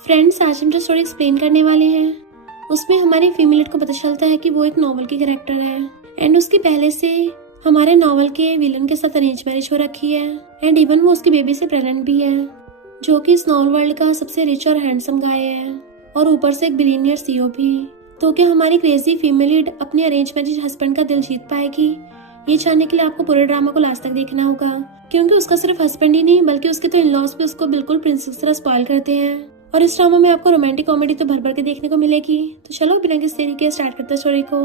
Friends, आज हम जो स्टोरी एक्सप्लेन करने वाले हैं उसमें हमारी फीमेल लीड को पता चलता है कि वो एक नॉवल की कैरेक्टर है एंड उसकी पहले से हमारे नॉवल के विलन के साथ अरेंज मैरिज हो रखी है एंड इवन वो उसकी बेबी से प्रेग्नेंट भी है, जो कि इस नॉवल वर्ल्ड का सबसे रिच और हैंडसम गाय है और ऊपर से एक बिलियनियर सीईओ भी। तो क्या हमारी क्रेजी फीमेल लीड अपने अरेंज मैरिज हस्बैंड का दिल जीत पाएगी? ये जानने के लिए आपको पूरे ड्रामा को लास्ट तक देखना होगा, क्योंकि उसका सिर्फ हस्बैंड ही नहीं बल्कि उसके तो इन-लॉज भी उसको बिल्कुल प्रिंसेस की तरह स्पॉइल करते हैं। और इस ड्रामा में आपको रोमांटिक कॉमेडी तो भर भर के देखने को मिलेगी। तो चलो बिना किसी देरी के स्टार्ट करते हैं स्टोरी को।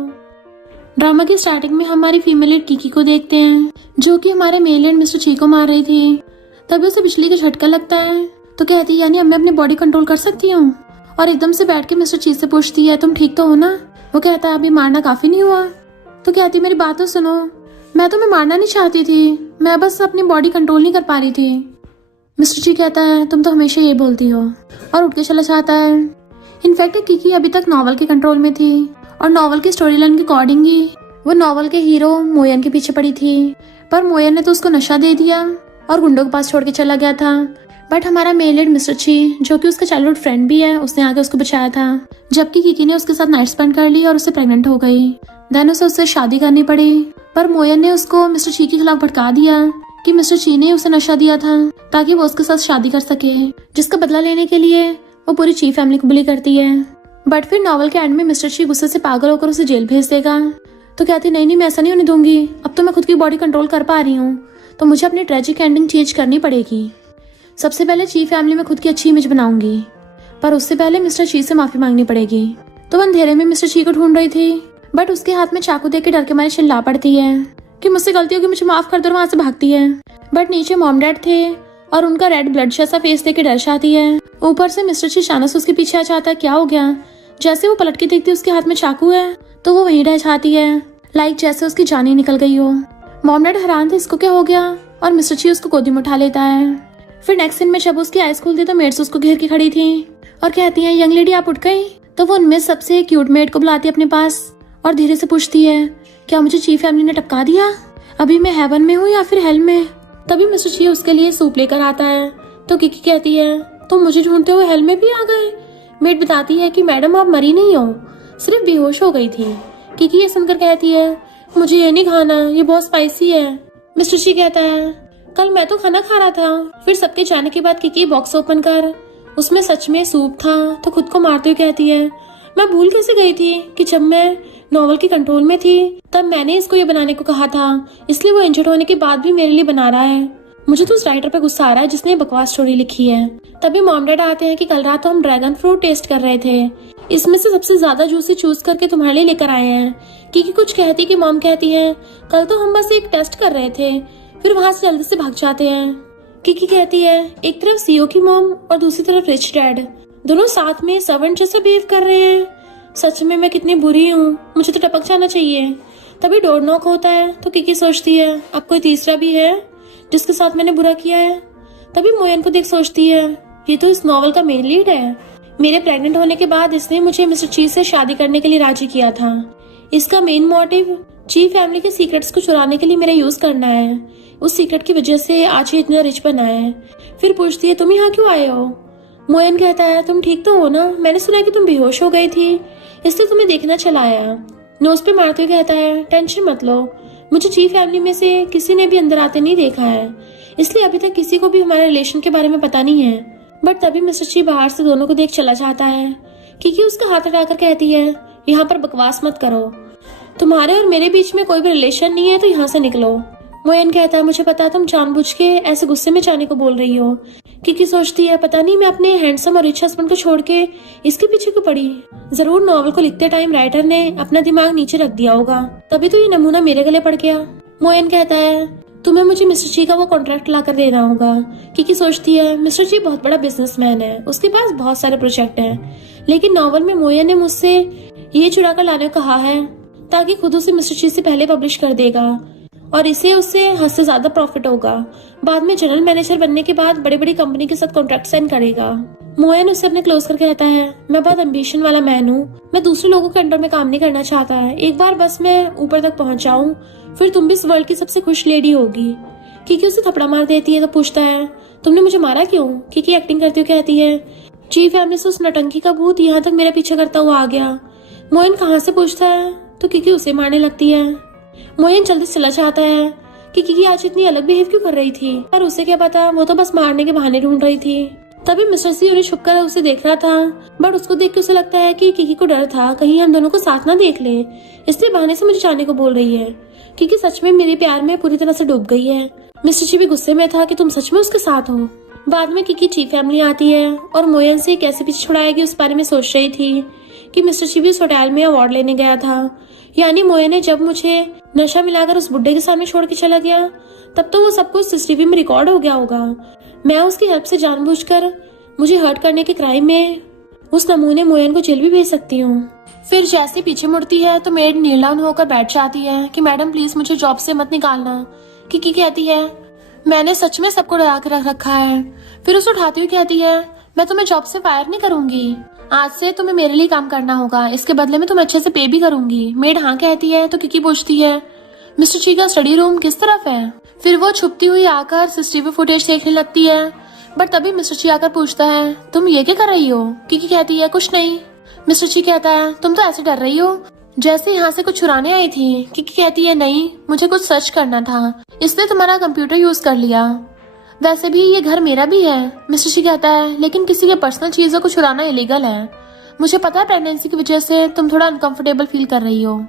ड्रामा की स्टार्टिंग में हमारी फीमेल लीड किकी को देखते हैं, जो कि हमारे मेल लीड मिस्टर ची को मार रही थी। तभी उसे बिजली का झटका लगता है तो कहती है यानी अब मैं अपनी बॉडी कंट्रोल कर सकती हूँ, और एकदम से बैठ के मिस्टर ची से पूछती है तुम ठीक तो हो ना? वो कहता है अभी मारना काफी नहीं हुआ। तो कहती है मेरी बात तो सुनो, मैं तुम्हें मारना नहीं चाहती थी, मैं बस अपनी बॉडी कंट्रोल नहीं कर पा रही थी। मिस्टर ची कहता है तुम तो हमेशा ये बोलती हो, और उठ के चला जाता है। इनफैक्ट किकी अभी तक नॉवल के कंट्रोल में थी और नॉवल की स्टोरी लाइन के अकॉर्डिंग ही वो नॉवल के हीरो मोयन के पीछे पड़ी थी, पर मोयन ने तो उसको नशा दे दिया और गुंडों के पास छोड़ के चला गया था। बट हमारा मेल लीड मिस्टर ची, जो कि उसका चाइल्डहुड फ्रेंड भी है, उसने आके उसको बचाया था, जबकि किकी ने उसके साथ नाइट स्पेंड कर ली और उससे प्रेग्नेंट हो गई। देन उसे उससे शादी करनी पड़ी, पर मोयन ने उसको मिस्टर ची के खिलाफ भड़का दिया कि मिस्टर ची ने उसे नशा दिया था ताकि वो उसके साथ शादी कर सके, जिसका बदला लेने के लिए वो पूरी ची फैमिली को बुली करती है। बट फिर नॉवल के एंड में मिस्टर ची गुस्से से पागल होकर उसे जेल भेज देगा। तो कहती नहीं मैं ऐसा नहीं होने दूंगी, अब तो मैं खुद की बॉडी कंट्रोल कर पा रही हूँ, तो मुझे अपनी ट्रेजिक एंडिंग चेंज करनी पड़ेगी। सबसे पहले ची फैमिली में खुद की अच्छी इमेज बनाऊंगी, पर उससे पहले मिस्टर ची से माफी मांगनी पड़ेगी। तो वो अंधेरे में मिस्टर ची को ढूंढ रही थी, बट उसके हाथ में चाकू देख के डर के मारे चिल्ला पड़ती है कि मुझसे गलती होगी, मुझे माफ कर दो, वहां से भागती है। बट नीचे मॉम डैड थे और उनका रेड ब्लड जैसा फेस देख के डर जाती है। ऊपर से मिस्टर ची अचानक से उसके पीछे आ जाता है। क्या हो गया? जैसे वो पलट के देखती है उसके हाथ में चाकू है, तो वो वहीं रह जाती है, लाइक जैसे उसकी जान ही निकल गई हो। मॉम डैड हैरान थे इसको क्या हो गया, और मिस्टर ची उसको गोदी में उठा लेता है। फिर नेक्स्ट सीन में जब उसकी आइज खुलती तो मेड्स उसको घेर के खड़ी थी और कहती है यंग लेडी आप उठ गई। तो वो उनमें सबसे क्यूट मेड को बुलाती है अपने पास और धीरे से पूछती है क्या मुझे ची फैमिली ने टपका दिया? अभी मैं हेवन में हूँ या फिर हेल में? तभी मिस्टर ची उसके लिए सूप लेकर आता है। तो किकी कहती है तुम मुझे ढूंढते हुए हेल में भी आ गए। मेड बताती है कि मैडम आप मरी नहीं हो, सिर्फ बेहोश हो गई थी। किकी ये सुनकर कहती है मुझे ये नहीं खाना, ये बहुत स्पाइसी है। मिस्टर ची कहता है कल मैं तो खाना खा रहा था। फिर सबके जाने के बाद किकी बॉक्स ओपन कर उसमें सच में सूप था, तो खुद को मारते हुए कहती है मैं भूल कैसे गई थी कि जब मैं नॉवल के कंट्रोल में थी तब मैंने इसको ये बनाने को कहा था, इसलिए वो इंजर्ड होने के बाद भी मेरे लिए बना रहा है। मुझे तो उस राइटर पे गुस्सा आ रहा है जिसने ये बकवास स्टोरी लिखी है। तभी मॉम डैड आते हैं कि कल रात तो हम ड्रैगन फ्रूट टेस्ट कर रहे थे, इसमें से सबसे ज्यादा जूसी चूज करके तुम्हारे लिए लेकर आए हैं। क्योंकि कुछ कहती कि मॉम कहती है कल तो हम बस एक टेस्ट कर रहे थे, फिर वहां से जल्दी से भाग जाते हैं। किकी कहती है एक तरफ सीईओ की मॉम और दूसरी तरफ रिच डैड, दोनों साथ में सर्वेंट जैसे बिहेव कर रहे हैं। सच में मैं कितनी बुरी हूँ, मुझे तो टपक जाना चाहिए। तभी डोर नॉक होता है तो किकी सोचती है अब कोई तीसरा भी है जिसके साथ मैंने बुरा किया है। तभी मोयन को देख सोचती है ये तो इस नॉवल का मेन लीड है, मेरे प्रेग्नेंट होने के बाद इसने मुझे मिस्टर ची से शादी करने के लिए राजी किया था। इसका मेन मोटिव ची फैमिली के सीक्रेट्स को चुराने के लिए मेरा यूज करना है, उस सीक्रेट की वजह से आज ये इतना रिच बना है। फिर पूछती है तुम यहाँ क्यों आए हो? मोयन कहता है तुम ठीक तो हो ना? मैंने सुना कि तुम बेहोश हो गई थी, इसलिए तुम्हें देखना चला आया। नोज पे मारते हुए कहता है टेंशन मत लो, मुझे ची फैमिली में से किसी ने भी अंदर आते नहीं देखा है, इसलिए अभी तक किसी को भी हमारे रिलेशन के बारे में पता नहीं है। बट तभी मिस्टर ची बाहर से दोनों को देख चला जाता है, क्योंकि उसका हाथ हटाकर कहती है यहाँ पर बकवास मत करो, तुम्हारे और मेरे बीच में कोई भी रिलेशन नहीं है, तो यहाँ से निकलो। मोयन कहता है मुझे पता है तुम जानबूझ के ऐसे गुस्से में जाने को बोल रही हो। किकी सोचती है पता नहीं मैं अपने हैंडसम और रिच हस्बैंड को छोड़ के इसके पीछे क्यों पड़ी, जरूर नॉवल को लिखते टाइम राइटर ने अपना दिमाग नीचे रख दिया होगा, तभी तो ये नमूना मेरे गले पड़ गया। मोयन कहता है तुम्हें मुझे मिस्टर ची का वो कॉन्ट्रैक्ट ला कर देना होगा। किकी सोचती है मिस्टर ची बहुत बड़ा बिजनेसमैन है, उसके पास बहुत सारे प्रोजेक्ट हैं, लेकिन नॉवल में मोयन ने मुझसे ये चुरा कर लाने को कहा है ताकि खुद उसे मिस्टर ची से पहले पब्लिश कर देगा और इसे उससे हद से ज्यादा प्रॉफिट होगा। बाद में जनरल मैनेजर बनने के बाद बड़ी बड़ी कंपनी के साथ कॉन्ट्रैक्ट साइन करेगा। मोयन उससे अपने क्लोज कर कहता है मैं बहुत एम्बिशन वाला मैन हूँ, मैं दूसरे लोगों के अंडर में काम नहीं करना चाहता है, एक बार बस मैं ऊपर तक पहुंच जाऊं फिर तुम भी इस वर्ल्ड की सबसे खुश लेडी होगी। किकी उसे थपड़ा मार देती है तो पूछता है तुमने मुझे मारा क्यों? किकी एक्टिंग करती हुई कहती है जी फैमिली से उस नटंकी का भूत यहाँ तक मेरा पीछा करता हुआ आ गया। मोयन कहाँ से पूछता है तो किकी उसे मारने लगती है। मोयन जल्दी चला चाहता है कि किकी आज इतनी अलग बिहेव क्यों कर रही थी, पर उसे क्या पता, वो तो बस मारने के बहाने ढूंढ रही थी। तभी मिस्टर सी उन्हें छुपकर उसे देख रहा था, बट उसको देख के उसे लगता है कि किकी को डर था कहीं हम दोनों को साथ ना देख ले, इसलिए बहाने से मुझे जाने को बोल रही है। किकी सच में मेरे प्यार में पूरी तरह से डूब गई है। मिस्टर ची भी गुस्से में था कि तुम सच में उसके साथ हो। बाद में किकी ची फैमिली आती है और मोयन से कैसे पीछे छुड़ाएगी उस बारे में सोच रही थी कि मिस्टर ची भी उस होटल में अवार्ड लेने गया था। यानी मोयन ने जब मुझे नशा मिलाकर उस बुड्ढे के सामने छोड़ के चला गया, तब तो वो सब कुछ सीसीटीवी में रिकॉर्ड हो गया होगा। मैं उसकी हेल्प से जानबूझकर मुझे हर्ट करने के क्राइम में उस नमूने मोयन को जेल भी भेज सकती हूँ। फिर जैसे पीछे मुड़ती है तो मेड नील डाउन होकर बैठ जाती है कि मैडम प्लीज मुझे जॉब से मत निकालना। किकी कहती है मैंने सच में सबको डरा के रख रखा है। फिर उसे उठाती हुई कहती है मैं तुम्हें जॉब से फायर नहीं करूंगी, आज से तुम्हें मेरे लिए काम करना होगा, इसके बदले में तुम्हें अच्छे से पे भी करूंगी। मेड हाँ कहती है तो किकी पूछती है मिस्टर ची का स्टडी रूम किस तरफ है। फिर वो छुपती हुई आकर सीसीटीवी फुटेज देखने लगती है, बट तभी मिस्टर ची आकर पूछता है तुम ये क्या कर रही हो। किकी कहती है कुछ नहीं। मिस्टर ची कहता है तुम तो ऐसे डर रही हो जैसे यहाँ से कुछ चुराने आई थी। किकी कहती है नहीं, मुझे कुछ सर्च करना था, इसलिए तुम्हारा कंप्यूटर यूज कर लिया, वैसे भी ये घर मेरा भी है। मिस्टर ची कहता है लेकिन किसी के पर्सनल चीजों को चुराना इलीगल है। मुझे पता है प्रेगनेंसी की वजह से तुम थोड़ा अनकंफर्टेबल फील कर रही हो,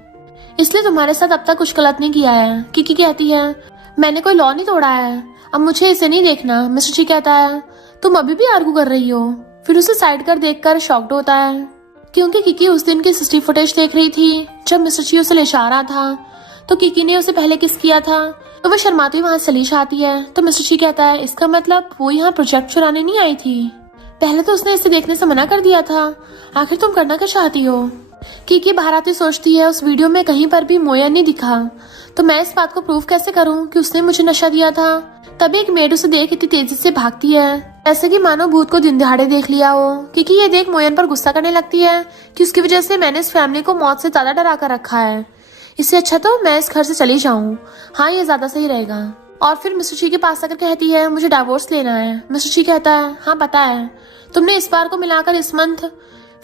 इसलिए तुम्हारे साथ अब तक कुछ गलत नहीं किया है। किकी कहती है मैंने कोई लॉ नहीं तोड़ा है, अब मुझे इसे नहीं देखना। मिस्टर ची कहता है तुम अभी भी आर्गू कर रही हो। फिर उसे साइड कर देखकर शॉक्ड होता है, क्योंकि किकी उस दिन की सीसीटीवी फुटेज देख रही थी जब मिस्टर ची उसे ले जा रहा था, तो किकी ने उसे पहले किस किया था, तो वो शर्माती वहां चली जाती है। तो मिस्टर ची कहता है इसका मतलब वो यहाँ प्रोजेक्ट चुराने नहीं आई थी, पहले तो उसने इसे देखने से मना कर दिया था, आखिर तुम करना क्या चाहती हो। किकी बाहर आती सोचती है उस वीडियो में कहीं पर भी मोयन नहीं दिखा, तो मैं इस बात को प्रूव कैसे करूं कि उसने मुझे नशा दिया था। तभी एक मेड उसे देख इतनी तेजी से भागती है ऐसे कि मानो भूत को दिन दहाड़े देख लिया हो। क्योंकि ये देख मोयन पर गुस्सा करने लगती है कि उसकी वजह से मैंने इस फैमिली को मौत से ज्यादा डरा कर रखा है, इससे अच्छा तो मैं इस घर से चली जाऊं, हाँ ये ज्यादा सही रहेगा। और फिर मिस्टर ची के पास आकर कहती है मुझे डिवोर्स लेना है। मिस्टर ची कहता है हाँ पता है, तुमने इस बार को मिलाकर इस मंथ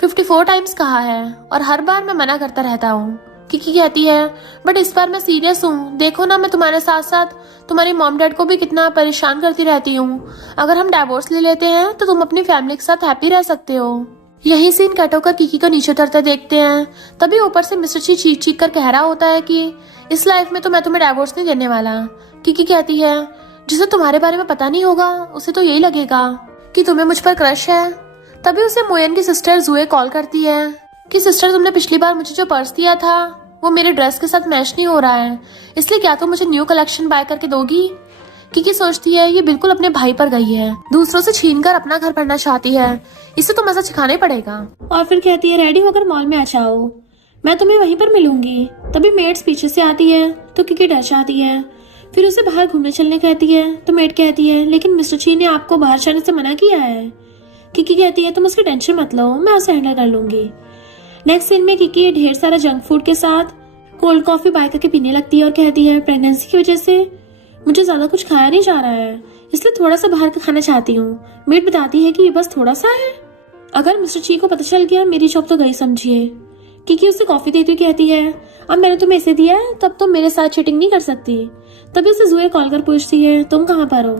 54 टाइम्स कहा है और हर बार मैं मना करता रहता हूँ। किकी कहती है बट इस बार मैं सीरियस हूँ, देखो ना मैं तुम्हारे साथ साथ तुम्हारी मॉम डैड को भी कितना परेशान करती रहती हूँ, अगर हम डिवोर्स ले लेते हैं तो तुम अपनी फैमिली के साथ हैप्पी रह सकते हो। यही सीन कट होकर किकी को नीचे उतरते देखते हैं, तभी ऊपर से मिस्टर ची चीख चीख कर कह रहा होता है कि इस लाइफ में तो मैं तुम्हें डिवोर्स नहीं देने वाला। किकी कहती है जिसे तुम्हारे बारे में पता नहीं होगा उसे तो यही लगेगा कि तुम्हें मुझ पर क्रश है। तभी उसे मोयन की सिस्टर जुए कॉल करती है कि सिस्टर तुमने पिछली बार मुझे जो पर्स दिया था वो मेरे ड्रेस के साथ मैच नहीं हो रहा है, इसलिए क्या तुम मुझे न्यू कलेक्शन बाय करके दोगी। किकी सोचती है ये बिल्कुल अपने भाई पर गई है, दूसरों से छीनकर अपना घर भरना चाहती है, इसे तो मजा सिखाना ही पड़ेगा। और फिर कहती है रेडी होकर मॉल में आ जाओ, मैं तुम्हें वहीं पर मिलूंगी। तभी मेड्स पीछे से आती है तो किकी डर जाती है, फिर उसे बाहर घूमने चलने कहती है तो मेड कहती है लेकिन मिस्टर ची ने आपको बाहर जाने से मना किया है। किकी कहती है तुम उसकी टेंशन मत लो, मैं उसे हैंडल कर लूंगी। नेक्स्ट सीन में किकी ढेर सारा जंक फूड के साथ कोल्ड कॉफी बाय करके पीने लगती है और कहती है प्रेगनेंसी की वजह से मुझे ज्यादा कुछ खाया नहीं जा रहा है, इसलिए थोड़ा सा बाहर का खाना चाहती हूँ। मेड बताती है कि ये बस थोड़ा सा है, अगर मिस्टर ची को पता चल गया मेरी जॉब तो गई समझिए। किकी उसे कॉफी देती हुई कहती है अब मैंने तुम्हें इसे दिया है तब तुम मेरे साथ चीटिंग नहीं कर सकती। तभी उसे जुए कॉल कर पूछती है तुम कहाँ पर हो।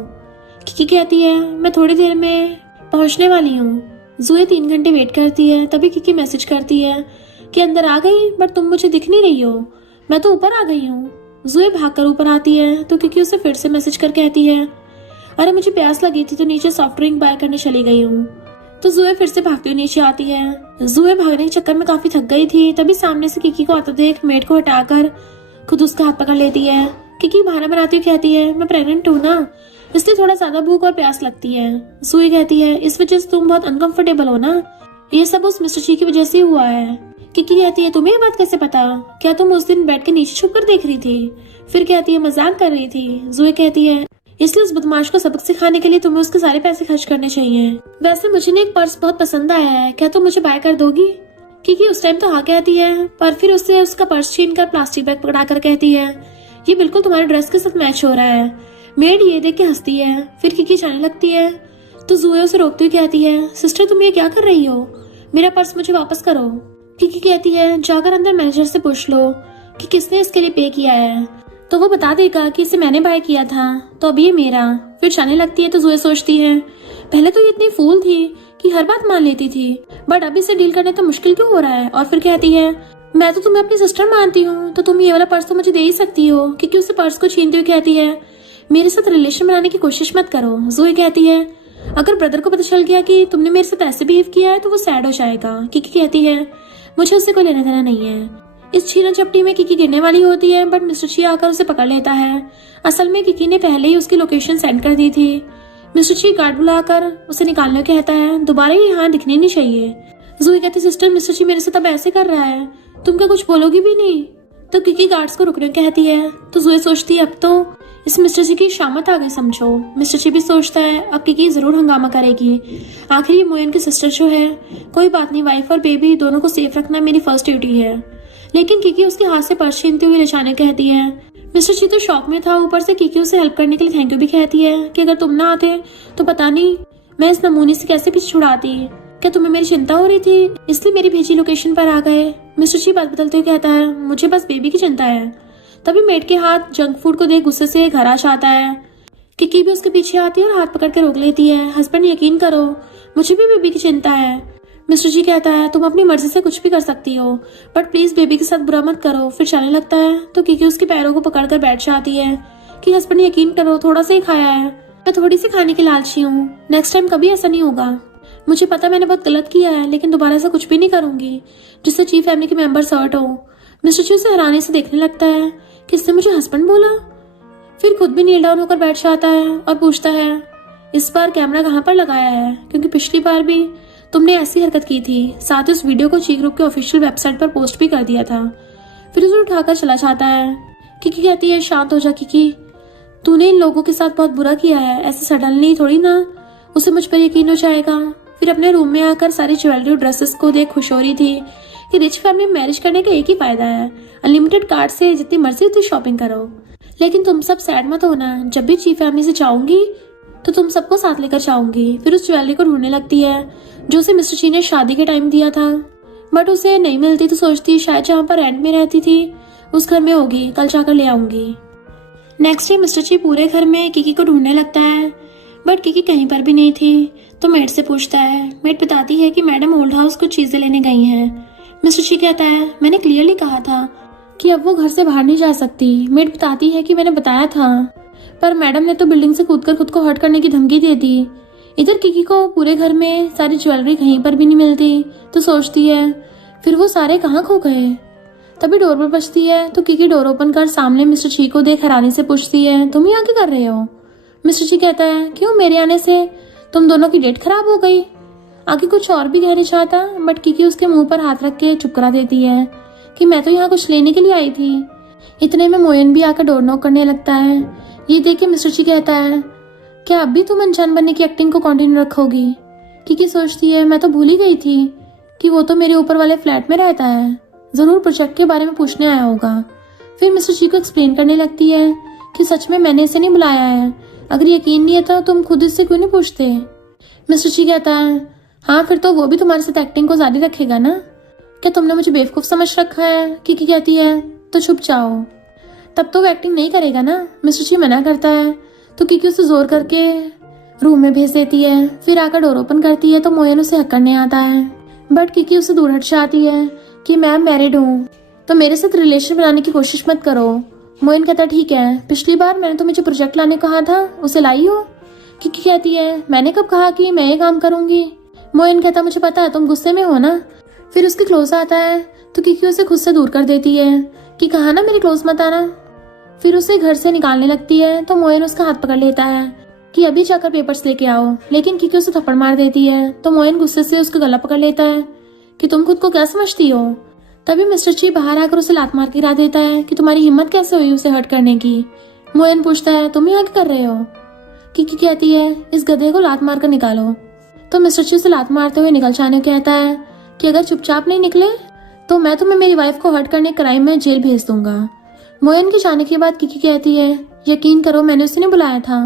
किकी कहती है मैं थोड़ी देर में पहुंचने वाली हूँ। जुए 3 घंटे वेट करती है, तभी किकी मैसेज करती है कि अंदर आ गई बट तुम मुझे दिख नहीं रही हो, मैं तो ऊपर आ गई हूँ। जुए भागकर ऊपर आती है तो किकी उसे फिर से मैसेज कर कहती है अरे मुझे प्यास लगी थी तो नीचे सॉफ्ट ड्रिंक बाय करने चली गई हूँ। तो जुए फिर से भागती हुई नीचे आती है। जुए भागने के चक्कर में काफी थक गई थी, तभी सामने से किकी को आता देख मेड को हटाकर खुद उसका हाथ पकड़ लेती है। किकी बहाना बनाती हुई कहती है मैं प्रेग्नेंट हूँ ना, इसलिए थोड़ा ज्यादा भूख और प्यास लगती है। जुए कहती है इस वजह से तुम बहुत अनकंफर्टेबल हो ना, ये सब उस मिस्टर ची की वजह से हुआ है। किकी कहती है तुम्हें ये बात कैसे पता, क्या तुम उस दिन बेड के नीचे छुप कर देख रही थी। फिर कहती है मजाक कर रही थी। जुए कहती है इसलिए उस बदमाश को सबक सिखाने के लिए तुम्हें उसके सारे पैसे खर्च करने चाहिए। वैसे मुझे ना एक पर्स बहुत पसंद आया है, क्या तुम मुझे बाय कर दोगी। किकी उस टाइम तो हाँ कहती है, पर फिर उससे उसका पर्स छीन कर प्लास्टिक बैग पकड़ा कर कहती है ये बिल्कुल तुम्हारे ड्रेस के साथ मैच हो रहा है। मेड ये देख के हंसती है। फिर किकी जाने लगती है तो जूही उसे रोकती हुई कहती है, सिस्टर तुम ये क्या कर रही हो, मेरा पर्स मुझे वापस करो। किकी कहती है, जाकर अंदर मैनेजर से पूछ लो कि किसने इसके लिए पे किया है, तो वो बता देगा कि इसे मैंने बाय किया था, तो अब ये मेरा। फिर जाने लगती है तो जूही सोचती है, पहले तो ये इतनी फूल थी कि हर बात मान लेती थी, बट अब इसे डील करने तो मुश्किल क्यों हो रहा है। और फिर कहती है, मैं तो तुम्हें अपनी सिस्टर मानती हूँ, तो तुम ये वाला पर्स तो मुझे दे ही सकती हो। क्योंकि उसे पर्स को छीनते हुए कहती है, मेरे साथ रिलेशन बनाने की कोशिश मत करो। जूही कहती है, अगर ब्रदर को पता चल गया कि तुमने मेरे साथ ऐसे बिहेव किया है तो वो सैड हो जाएगा। किकी कहती है, मुझे उससे कोई लेना देना नहीं है। इस छीना झपटी में किकी गिरने वाली होती है, बट मिस्टर ची आकर उसे पकड़ लेता है। असल में किकी ने पहले ही उसकी लोकेशन सेंड कर दी थी। मिस्टर ची गार्ड बुलाकर उसे निकालने को कहता है, दोबारा ये यहाँ दिखने नहीं चाहिए। जूही कहती, सिस्टर मिस्टर ची मेरे साथ अब ऐसे कर रहा है, तुम क्या कुछ बोलोगी भी नहीं। तो किकी गार्ड्स को रुकने कहती है। तो जूही सोचती है, अब तो इस मिस्टर जी की शामत आ गई समझो। मिस्टर जी भी सोचता है अब किकी जरूर हंगामा करेगी। आखिर ये मोयन की सिस्टर जो है, कोई बात नहीं, वाइफ और बेबी दोनों को सेफ रखना मेरी फर्स्ट ड्यूटी है। लेकिन किकी उसके हाथ से पर्स छीनते हुए ले जाने कहती है। मिस्टर जी तो शॉक में था, ऊपर से किकी उसे हेल्प करने के लिए थैंक यू भी कहती है कि अगर तुम ना आते तो पता नहीं मैं इस नमूने से कैसे पीछे छुड़ाती। क्या तुम्हें मेरी चिंता हो रही थी, इसलिए मेरी भेजी लोकेशन पर आ गए। मिस्टर जी बात बदलते हुए कहता है, मुझे बस बेबी की चिंता है। तभी मेड के हाथ जंक फूड को देख गुस्से से घर आ जाता है। किकी भी उसके पीछे आती है और हाथ पकड़ के रोक लेती है। हस्बैंड यकीन करो, मुझे भी बेबी की चिंता है। मिस्टर जी कहता है, तुम अपनी मर्जी से कुछ भी कर सकती हो, बट प्लीज बेबी के साथ बुरा मत करो। फिर चलने लगता है तो किकी उसके पैरों को पकड़कर बैठ जाती है कि हस्बैंड यकीन करो, थोड़ा सा ही खाया है, मैं थोड़ी सी खाने की लालची हूँ, नेक्स्ट टाइम कभी ऐसा नहीं होगा। मुझे पता मैंने बहुत गलत किया है, लेकिन दोबारा ऐसा कुछ भी नहीं करूंगी जिससे चीफ फैमिली के मेंबर्स हर्ट हो। मिस्टर जी उसे हैरानी से देखने लगता है, किसने मुझे हस्बैंड बोला। फिर खुद भी नील डाउन होकर बैठ जाता है और पूछता है, इस बार कैमरा कहाँ पर लगाया है, क्योंकि पिछली बार भी तुमने ऐसी हरकत की थी। साथ ही उस वीडियो को ची ग्रुप के ऑफिशियल वेबसाइट पर पोस्ट भी कर दिया था। फिर उसे उठाकर चला जाता है। किकी कहती है, शांत हो जा किकी, तूने इन लोगों के साथ बहुत बुरा किया है, ऐसे सडनली थोड़ी ना उसे मुझ पर यकीन हो जाएगा। फिर अपने रूम में आकर सारी ज्वेलरी और ड्रेसेस को देख खुश हो रही थी कि रिच फैमिली में मैरिज करने का एक ही फायदा है, अनलिमिटेड कार्ड से जितनी मर्जी उतनी शॉपिंग करो। लेकिन तुम सब सैड मत होना, जब भी चीफ फैमिली से जाऊंगी तो तुम सबको साथ लेकर जाऊंगी। फिर उस ज्वेलरी को ढूंढने लगती है जो उसे मिस्टर ची ने शादी के टाइम दिया था, बट उसे नहीं मिलती तो सोचती शायद जहाँ पर रेंट में रहती थी उस घर में होगी, कल जाकर ले आऊंगी। नेक्स्ट डे मिस्टर ची पूरे घर में किकी को ढूंढने लगता है, बट किकी कहीं पर भी नहीं थी। तो मेड से पूछता है। मेड बताती है कि मैडम ओल्ड हाउस कुछ चीजें लेने गई हैं। मिस्टर ची कहता है, मैंने क्लियरली कहा था कि अब वो घर से बाहर नहीं जा सकती। मेड बताती है कि मैंने बताया था, पर मैडम ने तो बिल्डिंग से कूदकर खुद को हर्ट करने की धमकी दे दी। इधर किकी को पूरे घर में सारी ज्वेलरी कहीं पर भी नहीं मिलती, तो सोचती है फिर वो सारे कहाँ खो गए। तभी डोर बजती है तो किकी डोर ओपन कर सामने मिस्टर ची को देख हैरानी से पूछती है, तुम यहाँ क्या कर रहे हो। मिस्टर ची कहता है, क्यों, मेरे आने से तुम दोनों की डेट खराब हो गई। आगे कुछ और भी कहना चाहता, बट किकी उसके मुंह पर हाथ रख के चुप करा देती है कि मैं तो यहाँ कुछ लेने के लिए आई थी। इतने में मोयन भी आकर डोर नॉक करने लगता है। ये देख के मिस्टर ची कहता है, क्या अब भी तुम अनजान बनने की एक्टिंग को कंटिन्यू रखोगी। किकी सोचती है, मैं तो भूल ही गई थी कि वो तो मेरे ऊपर वाले फ्लैट में रहता है, जरूर प्रोजेक्ट के बारे में पूछने आया होगा। फिर मिस्टर ची को एक्सप्लेन करने लगती है कि सच में मैंने इसे नहीं बुलाया है, अगर यकीन नहीं है तो तुम खुद इससे क्यों नहीं पूछते। मिस्टर ची कहता है, हाँ फिर तो वो भी तुम्हारे साथ एक्टिंग को जारी रखेगा ना, क्या तुमने मुझे बेवकूफ समझ रखा है। किकी कहती है, तो छुप जाओ, तब तो वो एक्टिंग नहीं करेगा ना। मिस्टर ची मना करता है तो किकी उसे जोर करके रूम में भेज देती है। फिर आकर डोर ओपन करती है तो मोयन उसे हक करने आता है, बट किकी उसे दूर हट जाती है कि मैम मैरिड हूँ, तो मेरे साथ रिलेशन बनाने की कोशिश मत करो। मोयन कहता, ठीक है, पिछली बार मैंने तो मुझे प्रोजेक्ट लाने कहा था, उसे लाई हो। किकी कहती है, मैंने कब कहा कि मैं ये काम करूंगी। मोयन कहता, मुझे पता है तुम गुस्से में हो ना। फिर उसके क्लोज आता है तो किकी उसे खुद से दूर कर देती है कि कहा ना मेरे क्लोज मत आना। फिर उसे घर से निकालने लगती है तो मोयन उसका हाथ पकड़ लेता है कि अभी जाकर पेपर्स लेके आओ, लेकिन किकी उसे थप्पड़ मार देती है। तो मोयन गुस्से से उसका गला पकड़ लेता है कि तुम खुद को क्या समझती हो। तभी मिस्टर ची बाहर आकर उसे लात मार के गिरा देता है कि तुम्हारी हिम्मत कैसे हुई उसे हर्ट करने की। मोयन पूछता है, तुम यहाँ क्या कर रहे हो। किकी कहती है, इस गधे को लात मार कर निकालो। तो मिस्टर ची उसे लात मारते हुए निकल जाने को कहता है कि अगर चुपचाप नहीं निकले तो मैं तुम्हें मेरी वाइफ को हर्ट करने क्राइम में जेल भेज दूंगा। मोयन के जाने के बाद किकी कहती है, यकीन करो मैंने उसे नहीं बुलाया था।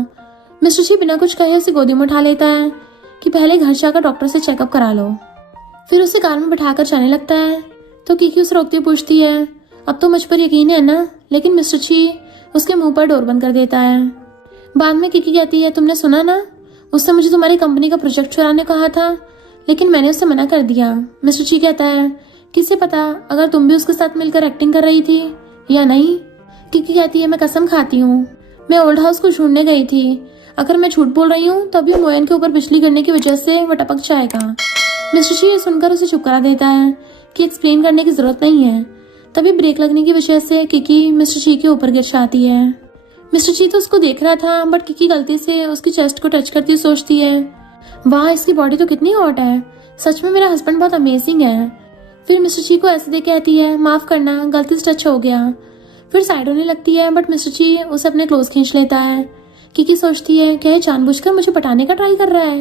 मिस्टर ची बिना कुछ कहे उसे गोदी में उठा लेता है कि पहले घर जाकर डॉक्टर से चेकअप करा लो। फिर उसे कार में बिठाकर जाने लगता है तो किकी उसे रोकती हुई पूछती है, अब तो मुझ पर यकीन है ना? लेकिन मिस्टर ची उसके मुंह पर डोर बंद कर देता है। बाद में किकी कहती है, तुमने सुना ना, उसने मुझे तुम्हारी कंपनी का प्रोजेक्ट चुराने कहा था, लेकिन मैंने उसे मना कर दिया। मिस्टर ची कहता है, किसे पता अगर तुम भी उसके साथ मिलकर एक्टिंग कर रही थी या नहीं। किकी कहती है, मैं कसम खाती हूँ, मैं ओल्ड हाउस को ढूंढने गई थी। अगर मैं झूठ बोल रही हूँ तो अभी मोयन के ऊपर बिजली गिरने की वजह से वो टपक जाएगा। मिस्टर ची ये सुनकर उसे चुप करा देता है कि एक्सप्लेन करने की जरूरत नहीं है। तभी ब्रेक लगने की वजह से किकी मिस्टर ची के ऊपर गिर जाती है। मिस्टर ची तो उसको देख रहा था, बट किकी गलती से उसकी चेस्ट को टच करती सोचती है, वाह इसकी बॉडी तो कितनी हॉट है, सच में मेरा हस्बैंड बहुत अमेजिंग है। फिर मिस्टर ची को ऐसे देख कहती है, माफ करना, गलती से टच हो गया। फिर साइड होने लगती है, बट मिस्टर ची उसे अपने क्लोज खींच लेता है। किकी सोचती है, क्या ये जानबूझकर मुझे पटाने का ट्राई कर रहा है।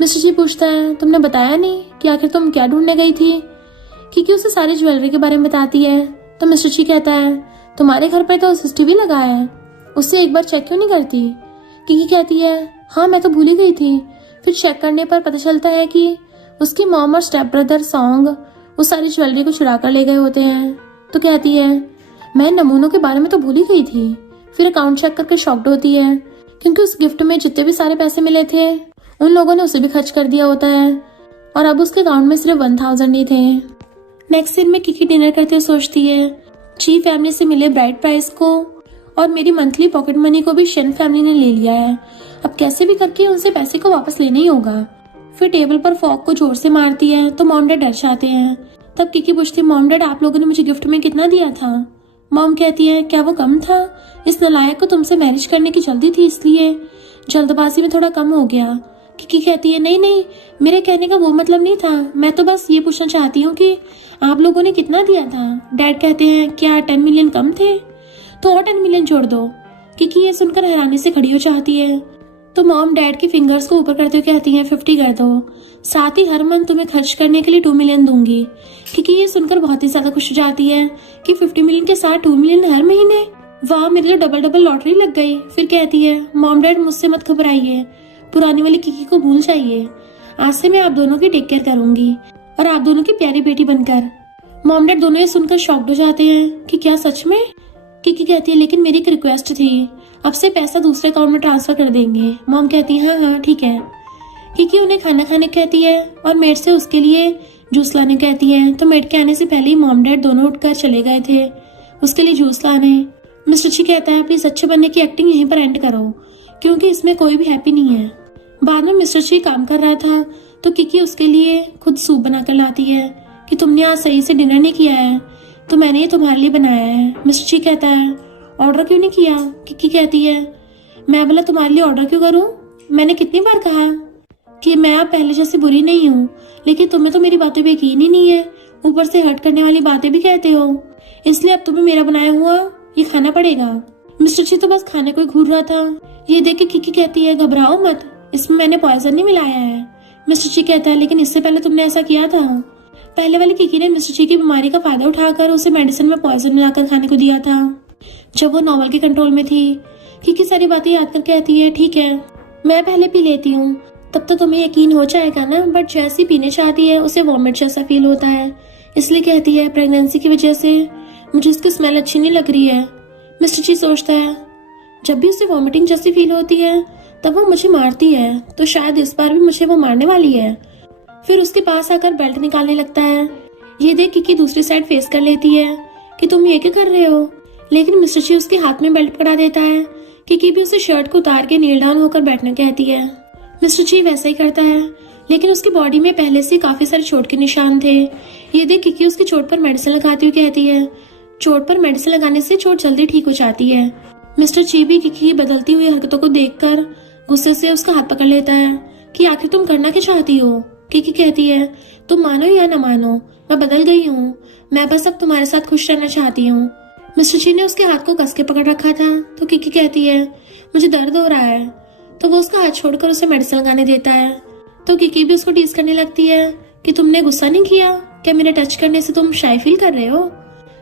मिस्टर ची पूछता है, तुमने बताया नहीं कि आखिर तुम क्या ढूंढने गई थी। किकी उसे सारी ज्वेलरी के बारे में बताती है तो मिस्टर ची कहता है, तुम्हारे घर पर तो सीसीटीवी लगा है, उससे एक बार चेक क्यों नहीं करती। किकी कहती है, हाँ मैं तो भूल ही गई थी। फिर चेक करने पर पता चलता है कि उसकी मॉम और स्टेप ब्रदर सॉन्ग उस सारी ज्वेलरी को चुरा कर ले गए होते हैं। तो कहती है, मैं नमूनों के बारे में तो भूल ही गई थी। फिर अकाउंट चेक करके शॉक्ड होती है क्योंकि उस गिफ्ट में जितने भी सारे पैसे मिले थे उन लोगों ने उसे भी खर्च कर दिया होता है और अब उसके अकाउंट में सिर्फ 1000 ही थे। नेक्स्ट सीन में किकी डिनर करते हुए सोचती है, ची फैमिली से मिले ब्राइड प्राइस को और मेरी मंथली पॉकेट मनी को भी शेन फैमिली ने ले लिया है, अब कैसे भी करके उनसे पैसे को वापस लेना ही होगा। फिर टेबल पर फॉक को जोर से मारती है तो मॉम डैड डर जाते हैं। तब किकी पूछती है, मॉम डैड आप लोगों ने मुझे गिफ्ट में कितना दिया था। मॉम कहती है, क्या वो कम था, इस नालायक को तुमसे मैरिज करने की जल्दी थी इसलिए जल्दबाजी में थोड़ा कम हो गया। किकी कहती है, नहीं नहीं, मेरे कहने का वो मतलब नहीं था, मैं तो बस ये पूछना चाहती हूँ कि आप लोगों ने कितना दिया था। डैड कहते हैं, क्या 10 मिलियन कम थे, तो और 10 मिलियन जोड़ दो। किकी ये सुनकर हैरानी से खड़ी हो जाती है तो मॉम डैड की फिंगर्स को ऊपर करते हुए कहती है, 50 कर दो, साथ ही हर मंथ तुम्हें खर्च करने के लिए 2 मिलियन दूंगी। किकी ये सुनकर बहुत ही ज्यादा खुश हो जाती है कि 50 मिलियन के साथ 2 मिलियन हर महीने, वाह मेरी तो डबल लॉटरी लग गई। फिर कहती है, मॉम डैड मुझसे मत घबराइए, पुरानी वाली किकी को भूल जाइए, आज से मैं आप दोनों की टेक केयर करूंगी और आप दोनों की प्यारी बेटी बनकर। मॉम डैड दोनों ये सुनकर शॉक्ड हो जाते हैं कि क्या सच में। किकी कहती है, लेकिन मेरी एक रिक्वेस्ट थी, अब से पैसा दूसरे अकाउंट में ट्रांसफर कर देंगे। मॉम कहती है, हाँ हाँ ठीक है। किकी उन्हें खाना खाने कहती है और मेड से उसके लिए जूस लाने कहती है तो मेड के आने से पहले ही मॉम डैड दोनों उठकर चले गए थे उसके लिए जूस लाने। मिस्टर ची कहता है, प्लीज अच्छे बनने की एक्टिंग यहीं पर एंड करो क्योंकि इसमें कोई भी हैप्पी नहीं है। बाद में मिस्टर ची काम कर रहा था तो किकी उसके लिए खुद सूप बनाकर लाती है कि तुमने आज सही से डिनर नहीं किया है तो मैंने ये तुम्हारे लिए बनाया है। मिस्टर ची कहता है, ऑर्डर क्यों नहीं किया। किकी कहती है, मैं बोला तुम्हारे लिए ऑर्डर क्यों करूं, मैंने कितनी बार कहा कि मैं अब पहले जैसी बुरी नहीं हूँ, लेकिन तुम्हें तो मेरी बातों पे यकीन ही नहीं है, ऊपर से हर्ट करने वाली बातें भी कहते हो, इसलिए अब तुम्हें मेरा बनाया हुआ ये खाना पड़ेगा। मिस्टर ची तो बस खाने को ही घूर रहा था। ये देख के किकी कहती है, घबराओ मत, इसमें मैंने पॉइजन नहीं मिलाया है। मिस्टर ची कहता है, लेकिन इससे पहले तुमने ऐसा किया था। पहले वाली किकी ने मिस्टर ची की बीमारी का फायदा उठाकर उसे मेडिसिन में पॉइजन मिलाकर खाने को दिया था जब वो नॉवल के कंट्रोल में थी। किकी सारी बातें याद कर कहती है, ठीक है मैं पहले पी लेती हूँ, तब तो तुम्हें यकीन हो जाएगा ना। बट जैसी पीने चाहती है उसे वॉमिट जैसा फील होता है, इसलिए कहती है, प्रेगनेंसी की वजह से मुझे इसकी स्मेल अच्छी नहीं लग रही है। मिस्टर ची सोचता है, जब भी उसे वॉमिटिंग जैसी फील होती है तब वो मुझे मारती है, तो शायद इस बार भी मुझे वो मारने वाली है। फिर उसके पास आकर बेल्ट निकालने लगता है। ये देख किकी दूसरी साइड फेस कर लेती है कि तुम ये क्या कर रहे हो, लेकिन मिस्टर ची उसके हाथ में बेल्ट पकड़ा देता है। किकी भी उसे शर्ट को उतार के नील डाउन होकर बैठने कहती है। मिस्टर ची वैसा ही करता है, लेकिन उसकी बॉडी में पहले से काफी सारे चोट के निशान थे। ये देख किकी उसकी चोट पर मेडिसिन लगाती हुई कहती है, चोट पर मेडिसिन लगाने से चोट जल्दी ठीक हो जाती है। मिस्टर ची भी किकी की बदलती हुई हरकतों को देखकर गुस्से से उसका हाथ पकड़ लेता है कि आखिर तुम करना क्या चाहती हो। किकी कहती है, तुम मानो या न मानो मैं बदल गई हूँ, मैं बस अब तुम्हारे साथ खुश रहना चाहती हूँ। मिस्टर ची ने उसके हाथ को कस के पकड़ रखा था तो किकी कहती है, मुझे दर्द हो रहा है, तो वो उसका हाथ छोड़कर उसे मेडिसिन लगाने देता है। तो किकी भी उसको टीज करने लगती है कि तुमने गुस्सा नहीं किया, क्या मेरे टच करने से तुम शाय फील कर रहे हो।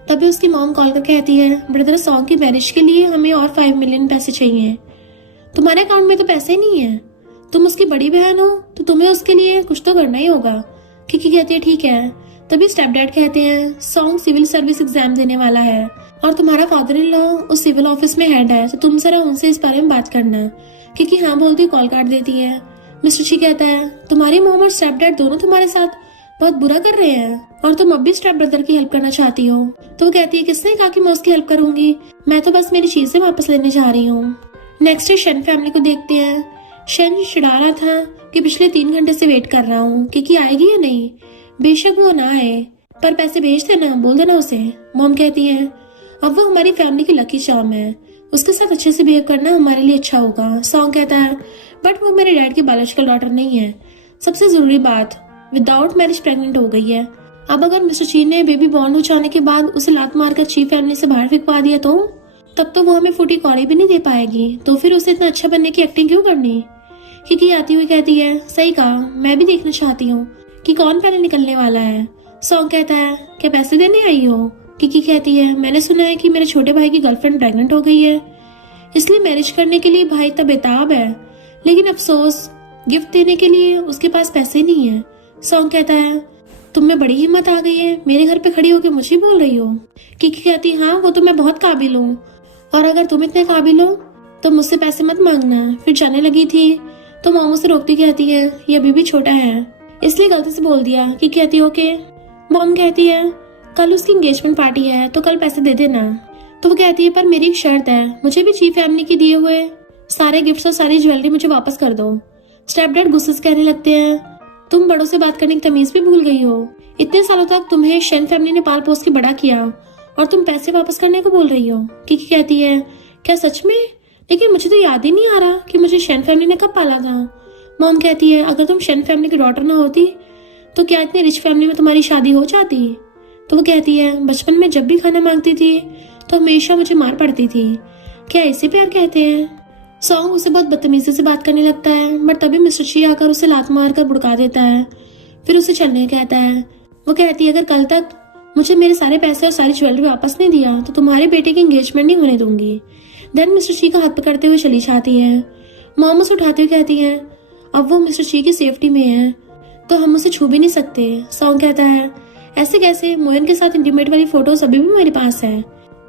तभी उसकी मॉम कॉल कर कहती है, ब्रदर सॉन्ग की मैरिज के लिए हमें और 5 मिलियन पैसे चाहिए, तुम्हारे अकाउंट में तो पैसे नहीं है। तुम उसकी बड़ी बहन हो तो तुम्हें उसके लिए कुछ तो करना ही होगा। किकी कहती है ठीक है। तभी स्टेप डैड कहते हैं सॉन्ग सिविल सर्विस एग्जाम देने वाला है और तुम्हारा फादर इन लॉ उस सिविल ऑफिस में हेड है, तो तुम जरा उनसे इस बारे में बात करना। किकी हाँ बोलती कॉल काट देती है। मिस्टर ची कहता है तुम्हारी मॉम और स्टेप डैड दोनों तुम्हारे साथ बहुत बुरा कर रहे हैं और तुम अब भी स्टेप ब्रदर की हेल्प करना चाहती हो। तो वो कहती है किसने कहा कि मैं उसकी हेल्प करूंगी, मैं तो बस मेरी चीजें वापस लेने जा रही हूँ। नेक्स्ट डे शन फैमिली को देखते हैं। शन चिढ़ा रहा था कि पिछले 3 घंटे से वेट कर रहा हूँ कि आएगी या नहीं। बेशक वो ना आए पर पैसे भेज देना, बोल देना उसे। मॉम कहती है अब वो हमारी फैमिली की लकी चार्म है, उसके साथ अच्छे से बिहेव करना हमारे लिए अच्छा होगा। सॉन्ग कहता है बट वो मेरे डैड की बायोलॉजिकल डॉटर नहीं है। सबसे जरूरी बात, विदाउट मैरिज प्रेग्नेंट हो गई है। अब अगर मिस्टर ची ने बेबी बॉर्न हो जाने के बाद उसे लात मारकर ची फैमिली से बाहर फेंकवा दिया तो तब तो वो हमें फूटी कौड़ी भी नहीं दे पाएगी, तो फिर उसे इतना अच्छा बनने की एक्टिंग क्यों करनी। किकी आती हुई कहती है सही कहा, मैं भी देखना चाहती हूँ कि कौन पहले निकलने वाला है। सॉन्ग कहता है क्या पैसे देने आई हो। किकी कहती है मैंने सुना है कि मेरे छोटे भाई की गर्लफ्रेंड प्रेग्नेंट हो गई है, इसलिए मैरिज करने के लिए भाई इतना बेताब है, लेकिन अफसोस गिफ्ट देने के लिए उसके पास पैसे नहीं है। सॉन्ग कहता है तुम में बड़ी हिम्मत आ गई है, मेरे घर पे खड़ी होकर मुझे बोल रही हो। किकी कहती हाँ वो तो मैं बहुत काबिल हूँ, और अगर तुम इतने काबिल हो तो मुझसे पैसे मत मांगना। फिर जाने लगी थी तो मॉम उसे रोकती कहती है ये अभी भी छोटा है, इसलिए गलती से बोल दिया। कि कहती ओके। मॉम कहती है कल उसकी एंगेजमेंट पार्टी है तो कल पैसे दे देना। तो वो कहती है पर मेरी एक शर्त है, मुझे भी ची फैमिली के दिए हुए सारे गिफ्ट्स और सारी ज्वेलरी मुझे वापस कर दो। स्टेप डैड गुस्से से कहने लगते हैं तुम बड़ों से बात करने की तमीज भी भूल गई हो, इतने सालों तक तुम्हें शन फैमिली ने पाल पोस के बड़ा किया और तुम पैसे वापस करने को बोल रही हो। किकी कहती है क्या सच में, लेकिन मुझे तो याद ही नहीं आ रहा कि मुझे शन फैमिली ने कब पाला था। मॉम कहती है अगर तुम शन फैमिली की डॉटर ना होती तो क्या इतनी रिच फैमिली में तुम्हारी शादी हो जाती। तो वो कहती है बचपन में जब भी खाना मांगती थी तो हमेशा मुझे मार पड़ती थी, क्या इसे प्यार कहते हैं। सॉन्ग उसे बहुत बदतमीजी से बात करने लगता है, बट तभी मिस्टर ची आकर उसे लात मार कर बुड़का देता है, फिर उसे चलने कहता है। वो कहती है अगर कल तक मुझे मेरे सारे पैसे और सारी ज्वेलरी वापस नहीं दिया तो तुम्हारे बेटे की एंगेजमेंट नहीं होने दूंगी। देन मिस्टर ची का हाथ पकड़ते हुए चली जाती है। मॉम उसे उठाते हुए कहती है अब वो मिस्टर ची की सेफ्टी में है तो हम उसे छू भी नहीं सकते। सॉन्ग कहता है ऐसे कैसे, मोयन के साथ इंटीमेट वाली फोटोज अभी भी मेरे पास है,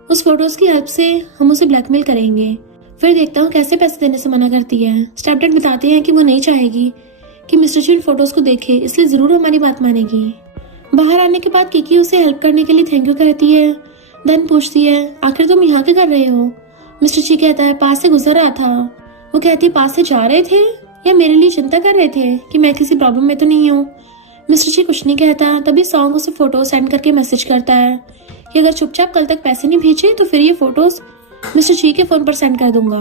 उस फोटोज की हेल्प से हम उसे ब्लैकमेल करेंगे। फिर देखता हूँ कैसे पैसे देने से मना करती है। स्टेप डैड बताते हैं कि वो नहीं चाहेगी कि मिस्टर ची इन फोटोज को देखे, इसलिए जरूर हमारी बात मानेगी। बाहर आने के बाद किकी उसे हेल्प करने के लिए थैंक यू कहती है। देन पूछती है आखिर तुम यहाँ क्या कर रहे हो। मिस्टर ची कहता है पास से गुजर रहा था। वो कहती है पास से जा रहे थे या मेरे लिए चिंता कर रहे थे कि मैं किसी प्रॉब्लम में तो नहीं हूँ। मिस्टर ची कुछ नहीं कहता। तभी सॉन्ग उसे फोटो सेंड करके मैसेज करता है कि अगर चुपचाप कल तक पैसे नहीं भेजे तो फिर ये फोटोज मिस्टर ची के फोन पर सेंड कर दूंगा।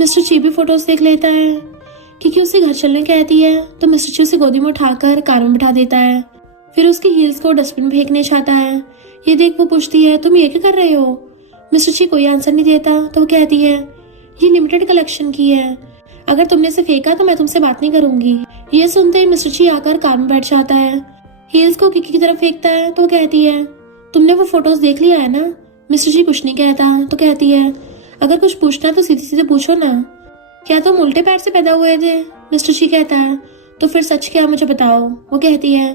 मिस्टर ची भी फोटोज देख लेता है। क्योंकि उसे घर चलने कहती है तो मिस्टर ची उसे गोदी में उठाकर कार में बिठा देता है, फिर उसकी हील्स को डस्टबिन में फेंकने चाहता है। ये देख वो पूछती है तुम ये क्या कर रहे हो। मिस्टर ची कोई आंसर नहीं देता तो वो कहती है ये लिमिटेड कलेक्शन की है, अगर तुमने इसे फेंका तो मैं तुमसे बात नहीं करूंगी। ये सुनते ही मिस्टर ची आकर कार में बैठ जाता है, हील्स को किकी की तरफ फेंकता है तो वो कहती है तुमने वो फोटोज देख लिया है ना। मिस्टर जी कुछ नहीं कहता तो कहती है अगर कुछ पूछना तो सीधे सीधे पूछो ना, क्या तुम उल्टे पैर से पैदा हुए थे। मिस्टर जी कहता है तो फिर सच क्या मुझे बताओ। वो कहती है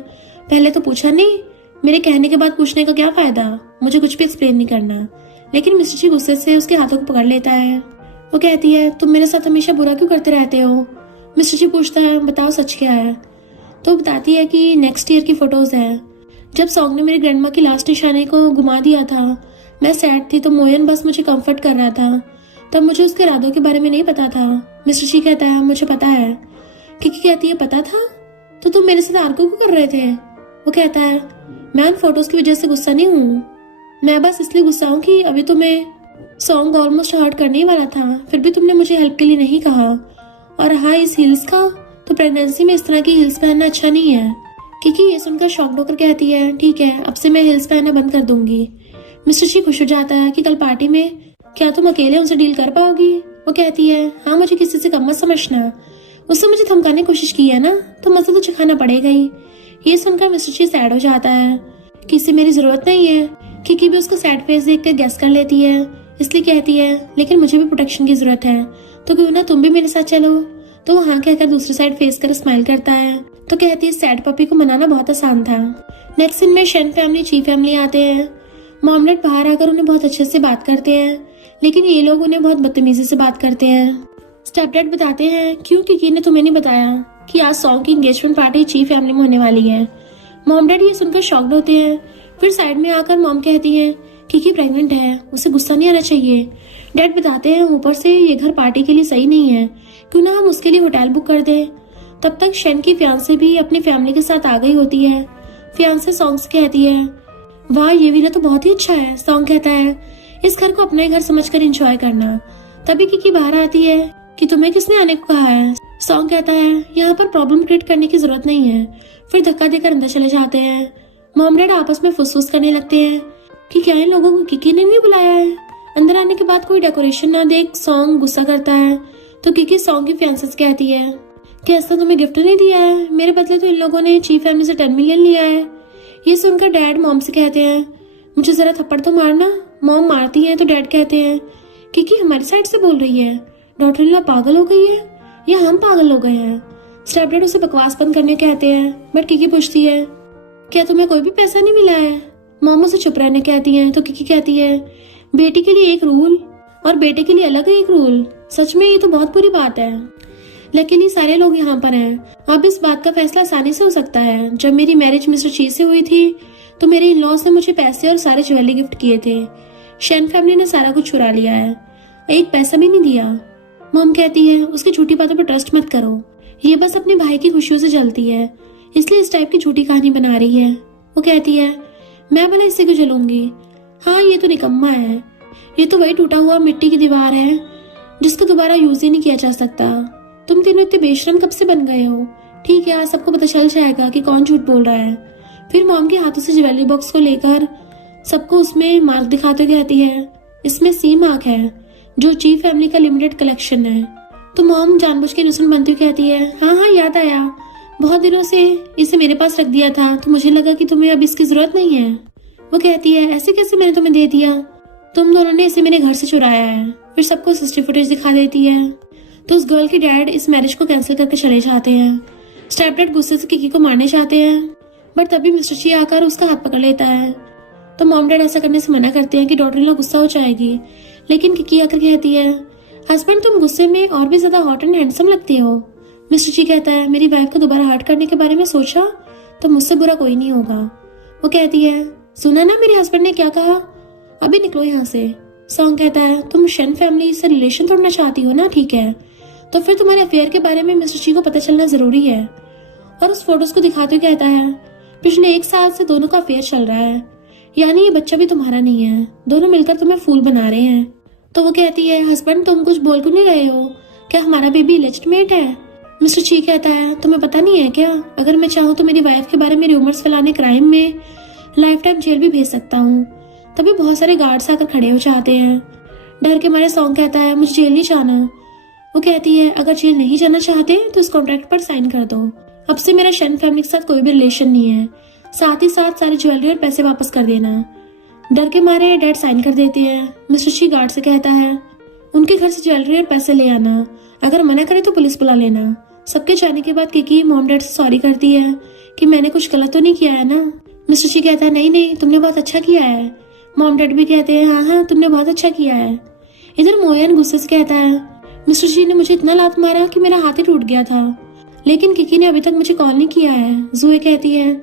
पहले तो पूछा नहीं, मेरे कहने के बाद पूछने का क्या फायदा, मुझे कुछ भी एक्सप्लेन नहीं करना। लेकिन मिस्टर जी गुस्से से उसके हाथों को पकड़ लेता है। वो कहती है तुम मेरे साथ हमेशा बुरा क्यों करते रहते हो। मिस्टर जी पूछता है बताओ सच क्या है। तो बताती है कि नेक्स्ट ईयर की फोटोज है, जब सॉन्ग ने मेरी ग्रैंडमा की लास्ट निशाने को घुमा दिया था, मैं सैड थी तो मोयन बस मुझे कंफर्ट कर रहा था, तब मुझे उसके इरादों के बारे में नहीं पता था। मिस्टर जी कहता है मुझे पता है। किकी कहती है पता था तो तुम मेरे साथ आर्ग्यू क्यों कर रहे थे। वो कहता है मैं उन फोटोज की वजह से गुस्सा नहीं हूँ, मैं बस इसलिए गुस्सा हूँ कि अभी तुम्हें सॉन्ग ऑलमोस्ट हर्ट करने ही वाला था, फिर भी तुमने मुझे हेल्प के लिए नहीं कहा। और हाँ इस हील्स का तो प्रेगनेंसी में इस तरह की हील्स पहनना अच्छा नहीं है। क्योंकि ये सुनकर शॉक होकर कहती है ठीक है अब से मैं हील्स पहनना बंद कर दूंगी। मिस्टर जी खुश हो जाता है कि कल पार्टी में क्या तुम अकेले उनसे डील कर पाओगी। वो कहती है हाँ मुझे किसी से कम मत समझना, उससे मुझे धमकाने की कोशिश की है ना तो मजा तो चखाना पड़ेगा ही। ये सुनकर मिस्टर जी सैड हो जाता है कि इससे मेरी जरूरत नहीं है। क्योंकि भी उसको सैड फेस देख कर गैस कर लेती है, इसलिए कहती है लेकिन मुझे भी प्रोटेक्शन की जरूरत है तो क्यों ना तुम भी मेरे साथ चलो। तो वो हाँ कहकर दूसरी साइड फेस कर स्माइल करता है। तो कहती है सैड पपी को मनाना बहुत आसान था। नेक्स्ट सीन में शन फैमिली ची फैमिली आते हैं। मॉम डैड बाहर आकर उन्हें बहुत अच्छे से बात करते हैं, लेकिन ये लोग उन्हें बहुत बदतमीजी से बात करते हैं। स्टेप डैड बताते हैं क्यों किकी ने तुम्हें नहीं बताया कि आज सॉन्ग की एंगेजमेंट पार्टी ची फैमिली में होने वाली है। मॉम डैड ये सुनकर शॉक्ड होते हैं। फिर साइड में आकर मॉम कहती है किकी प्रेग्नेंट है, उसे गुस्सा नहीं आना चाहिए। डैड बताते हैं ऊपर से ये घर पार्टी के लिए सही नहीं है, क्यों ना हम उसके लिए होटल बुक कर दें। तब तक शन की फियांसे भी अपनी फैमिली के साथ आ गई होती है। फियांसे सॉन्ग से कहती है वाह ये विला तो बहुत ही अच्छा है। सॉन्ग कहता है इस घर को अपना ही घर समझकर एंजॉय करना। तभी किकी बाहर आती है कि तुम्हें किसने आने को कहा है। सॉन्ग कहता है यहाँ पर प्रॉब्लम क्रिएट करने की जरूरत नहीं है। फिर धक्का देकर अंदर चले जाते हैं। मॉम डैड आपस में फुसफुस करने लगते हैं कि क्या इन लोगों को किकी ने नहीं बुलाया है। अंदर आने के बाद कोई डेकोरेशन ना देख सॉन्ग गुस्सा करता है। तो किकी सॉन्ग की फियांसे से कहती है कि ऐसा तुम्हें गिफ्ट नहीं दिया है, मेरे बदले तो इन लोगों ने चीफ फैमिली से 10 मिलियन लिया है। ये सुनकर डैड मॉम से कहते हैं मुझे जरा थप्पड़ तो मारना। मॉम मारती है तो डैड कहते हैं किकी हमारी साइड से बोल रही है, डॉक्टर लीला पागल हो गई है या हम पागल हो गए हैं। स्टेप डैड उसे बकवास बंद करने कहते हैं, बट किकी पूछती है क्या तुम्हें कोई भी पैसा नहीं मिला है। मॉम उसे चुप रहने कहती है। तो किकी कहती है बेटी के लिए एक रूल और बेटे के लिए अलग एक रूल, सच में ये तो बहुत बुरी बात है। लेकिन ये सारे लोग यहाँ पर हैं। अब इस बात का फैसला आसानी से हो सकता है। जब मेरी मैरिज मिस्टर ची से हुई थी तो मेरे इन लॉज ने मुझे पैसे और सारे ज्वेलरी गिफ्ट किए थे। शन फैमिली ने सारा कुछ चुरा लिया है, एक पैसा भी नहीं दिया। मॉम कहती है उसकी झूठी बातों पर ट्रस्ट मत करो, ये बस अपने भाई की खुशियों से जलती है, इसलिए इस टाइप की झूठी कहानी बना रही है। वो कहती है मैं भले इससे क्यों जलूंगी, हाँ ये तो निकम्मा है, ये तो वही टूटा हुआ मिट्टी की दीवार है जिसको दोबारा यूज ही नहीं किया जा सकता। तुम तीनों इतने बेशरम कब से बन गए हो। ठीक है आज सबको पता चल जाएगा कि कौन झूठ बोल रहा है। फिर मॉम के हाथों से ज्वेलरी बॉक्स को लेकर सबको उसमें मार्क दिखाते कहती है इसमें सी मार्क है जो चीफ फैमिली का लिमिटेड कलेक्शन है। तो मॉम जानबूझ के इनोसेंट बनती हुई कहती है हाँ याद आया, बहुत दिनों से इसे मेरे पास रख दिया था तो मुझे लगा कि तुम्हें अब इसकी जरूरत नहीं है। वो कहती है ऐसे कैसे मैंने तुम्हें दे दिया, तुम दोनों ने इसे मेरे घर से चुराया है। फिर सबको सिस्टर फुटेज दिखा देती है। तो उस गर्ल के डैड इस मैरिज को कैंसिल करके चले जाते हैं। स्टेप डैड गुस्से से किकी को मारने चाहते हैं, बट तभी मिस्टर ची आकर उसका हाथ पकड़ लेता है। तो मॉम डैड ऐसा करने से मना करते हैं कि डॉटर इन लॉ गुस्सा हो जाएगी, लेकिन किकी आकर कहती है हस्बैंड तुम गुस्से में और भी ज्यादा हॉट एंड हैंडसम लगते हो। मिस्टर ची कहता है मेरी वाइफ को दोबारा हर्ट करने के बारे में सोचा तो मुझसे बुरा कोई नहीं होगा। वो कहती है सुना ना मेरे हस्बैंड ने क्या कहा, अभी निकलो यहाँ से। सॉन्ग कहता है तुम शन फैमिली से रिलेशन तोड़ना चाहती हो ना, ठीक है तो फिर तुम्हारे अफेयर के बारे में मिस्टर ची को पता चलना जरूरी है। और उस फोटोज को दिखाते हुए कहता है पिछले 1 साल से दोनों का अफेयर चल रहा है, यानी ये बच्चा भी तुम्हारा नहीं है, दोनों मिलकर तुम्हें फूल बना रहे हैं। तो वो कहती है हस्बैंड तुम कुछ बोल क्यों नहीं रहे हो, क्या हमारा बेबी लेजिटिमेट है। मिस्टर ची कहता है तुम्हें पता नहीं है क्या, अगर मैं चाहूँ तो मेरी वाइफ के बारे में रूमर्स फैलाने क्राइम में लाइफ टाइम जेल भी भेज सकता हूँ। तभी बहुत सारे गार्ड्स आकर खड़े हो जाते हैं। डर के मारे सॉन्ग कहता है मुझे जेल नहीं जाना। वो कहती है अगर जेल नहीं जाना चाहते तो इस कॉन्ट्रैक्ट पर साइन कर दो, अब से मेरा शन फैमिली के साथ कोई भी रिलेशन नहीं है, साथ ही साथ सारी ज्वेलरी और पैसे वापस कर देना। डर के मारे डैड साइन कर देते हैं। मिस्टर ची गार्ड से कहता है उनके घर से ज्वेलरी और पैसे ले आना, अगर मना करे तो पुलिस बुला लेना। सबके जाने के बाद किकी मॉम डैड से सॉरी करती है कि मैंने कुछ गलत तो नहीं किया है ना। मिस्टर ची कहता है नहीं तुमने बहुत अच्छा किया है। मॉम डैड भी कहते हैं हाँ तुमने बहुत अच्छा किया है। इधर मोयन गुस्से से कहता है मिस्टर जी ने मुझे इतना लात मारा कि मेरा हाथ ही टूट गया था, लेकिन किकी ने अभी तक मुझे कॉल नहीं किया है। जूए कहती है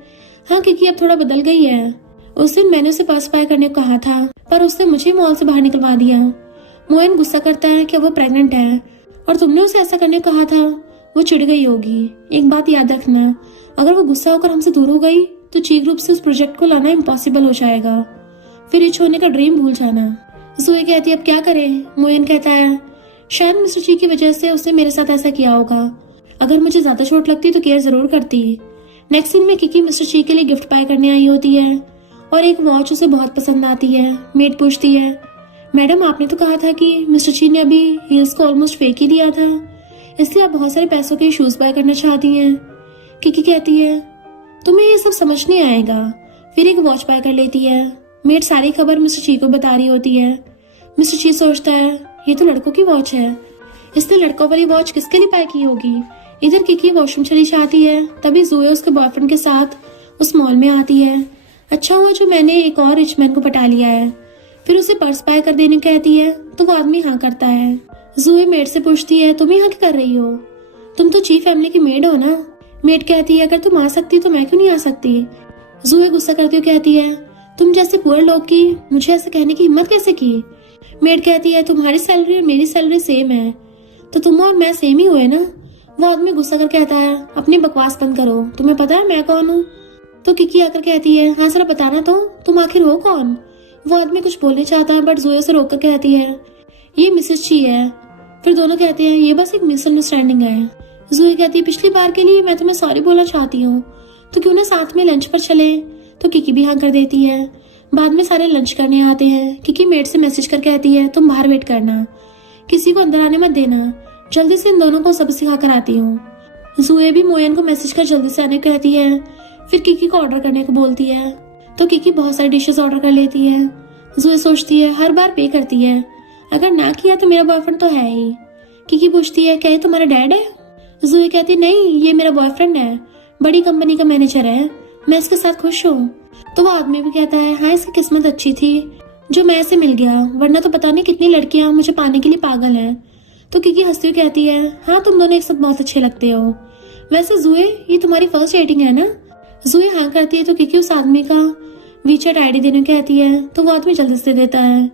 हाँ किकी अब थोड़ा बदल गई है, उस दिन मैंने उसे पास पाए करने को कहा था पर उसने मुझे मॉल से बाहर निकलवा दिया। मोयन गुस्सा करता है कि वो प्रेग्नेंट है और तुमने उसे ऐसा करने को कहा था, वो चिढ़ गई होगी। एक बात याद रखना, अगर वो गुस्सा होकर हमसे दूर हो गई तो चीक रूप से उस प्रोजेक्ट को लाना इम्पॉसिबल हो जाएगा, फिर रिच होने का ड्रीम भूल जाना। जूए कहती है अब क्या करें। मोयन कहता है शायद मिस्टर ची की वजह से उसने मेरे साथ ऐसा किया होगा, अगर मुझे ज्यादा चोट लगती तो केयर जरूर करती। नेक्स्ट सीन में किकी मिस्टर ची के लिए गिफ्ट बाय करने आई होती है और एक वॉच उसे बहुत पसंद आती है। मेड पूछती है मैडम आपने तो कहा था कि मिस्टर ची ने अभी हील्स को ऑलमोस्ट फेंक ही दिया था, इसलिए आप बहुत सारे पैसों के शूज बाय करना चाहती हैं। किकी कहती है तुम्हें ये सब समझ नहीं आएगा, फिर एक वॉच बाय कर लेती है। मेड सारी खबर मिस्टर ची को बता रही होती है। मिस्टर ची सोचता है ये तो लड़कों की वॉच है, इसने लड़कों वाली वॉच किसके लिए पैक की होगी। इधर किकी वॉशरूम चली जाती है, तभी ज़ोया उसके बॉयफ्रेंड के साथ उस मॉल में आती है। अच्छा हुआ जो मैंने एक और रिच मैन को पटा लिया है। फिर उसे पर्स पैक कर देने कहती है तो वो आदमी हाँ करता है। ज़ोया मेड से पूछती है तुम यहाँ क्या कर रही हो, तुम तो चीफ फैमिली की मेड हो ना। मेड कहती है अगर तुम आ सकती तो मैं क्यों नहीं आ सकती। ज़ोया गुस्सा करती हुई कहती है तुम जैसे पुअर लोग की मुझे ऐसे कहने की हिम्मत कैसे की। मेड कहती है तुम्हारी सैलरी और मेरी सैलरी सेम है तो तुम और मैं सेम ही हुए ना। वो आदमी गुस्सा कर कहता है अपनी बकवास बंद करो, तुम्हें पता है मैं कौन हूँ। तो किकी आकर कहती है हाँ जरा बताना तो तुम आखिर हो कौन। वो आदमी कुछ बोलने चाहता है बट ज़ोया से रोक कर कहती है ये मिसेस ची है। फिर दोनों कहते हैं ये बस एक मिसअंडरस्टैंडिंग है। ज़ोया कहती है पिछली बार के लिए मैं तुम्हें सॉरी बोलना चाहती हूँ, तो क्यों ना साथ में लंच पर चले। तो किकी भी हाँ कर देती है। बाद में सारे लंच करने आते हैं। किकी मेड से मैसेज कर कहती है तुम बाहर वेट करना, किसी को अंदर आने मत देना, जल्दी से इन दोनों को सब सिखा कर आती हूँ। ज़ोया भी मोयन को मैसेज कर जल्दी से आने को कहती है। फिर किकी को ऑर्डर करने को बोलती है तो किकी बहुत सारी डिशेस ऑर्डर कर लेती है। ज़ोया सोचती है हर बार पे करती है, अगर ना किया तो मेरा बॉयफ्रेंड तो है ही। किकी पूछती है क्या ये तुम्हारा डैड है। ज़ोया कहती है नहीं ये मेरा बॉयफ्रेंड है, बड़ी कंपनी का मैनेजर है, मैं इसके साथ खुश हूँ। तो वो आदमी भी कहता है हाँ इसकी किस्मत अच्छी थी जो मैं इसे मिल गया, वरना तो पता नहीं कितनी लड़कियां मुझे पाने के लिए पागल हैं। तो किकी हंसती हुई कहती है हाँ तुम दोनों एक साथ बहुत अच्छे लगते हो। वैसे ज़ोया ये तुम्हारी फर्स्ट डेटिंग है ना। ज़ोया हाँ करती है तो किकी उस आदमी का वीचैट आईडी देने कहती है तो वो आदमी जल्दी से देता है।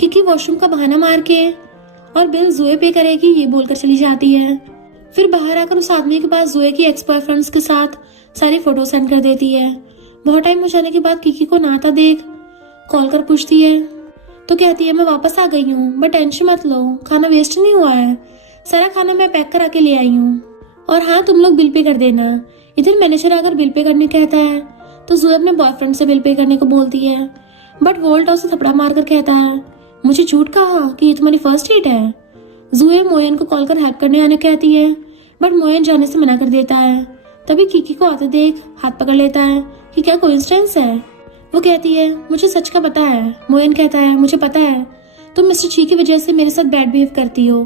किकी वॉशरूम का बहाना मार के और बिल ज़ोया पे करेगी ये बोलकर चली जाती है। फिर बाहर आकर उस आदमी के पास ज़ोया की एक्स बॉयफ्रेंड्स के साथ सारी फोटो सेंड कर देती है। बहुत टाइम हो जाने के बाद किकी को नाता देख कॉल कर पूछती है तो कहती है मैं वापस आ गई हूँ बट टेंशन मत लो, खाना वेस्ट नहीं हुआ है, सारा खाना मैं पैक करा के ले आई हूँ, और हाँ तुम लोग बिल पे कर देना। इधर मैनेजर आकर बिल पे करने कहता है तो ज़ोया अपने बॉयफ्रेंड से बिल पे करने को बोलती है बट वोल्ट उसे थपड़ा मार कर कहता है मुझे झूठ कहा कि ये तुम्हारी फर्स्ट डेट है। ज़ोया मोयन को कॉल कर हेल्प करने आने कहती है बट मोयन जाने से मना कर देता है। तभी किकी को आते देख हाथ पकड़ लेता है कि क्या कोइंसिडेंस है। वो कहती है मुझे सच का पता है। मोयन कहता है मुझे पता है तुम मिस्टर ची की वजह से मेरे साथ बैड बिहेव करती हो,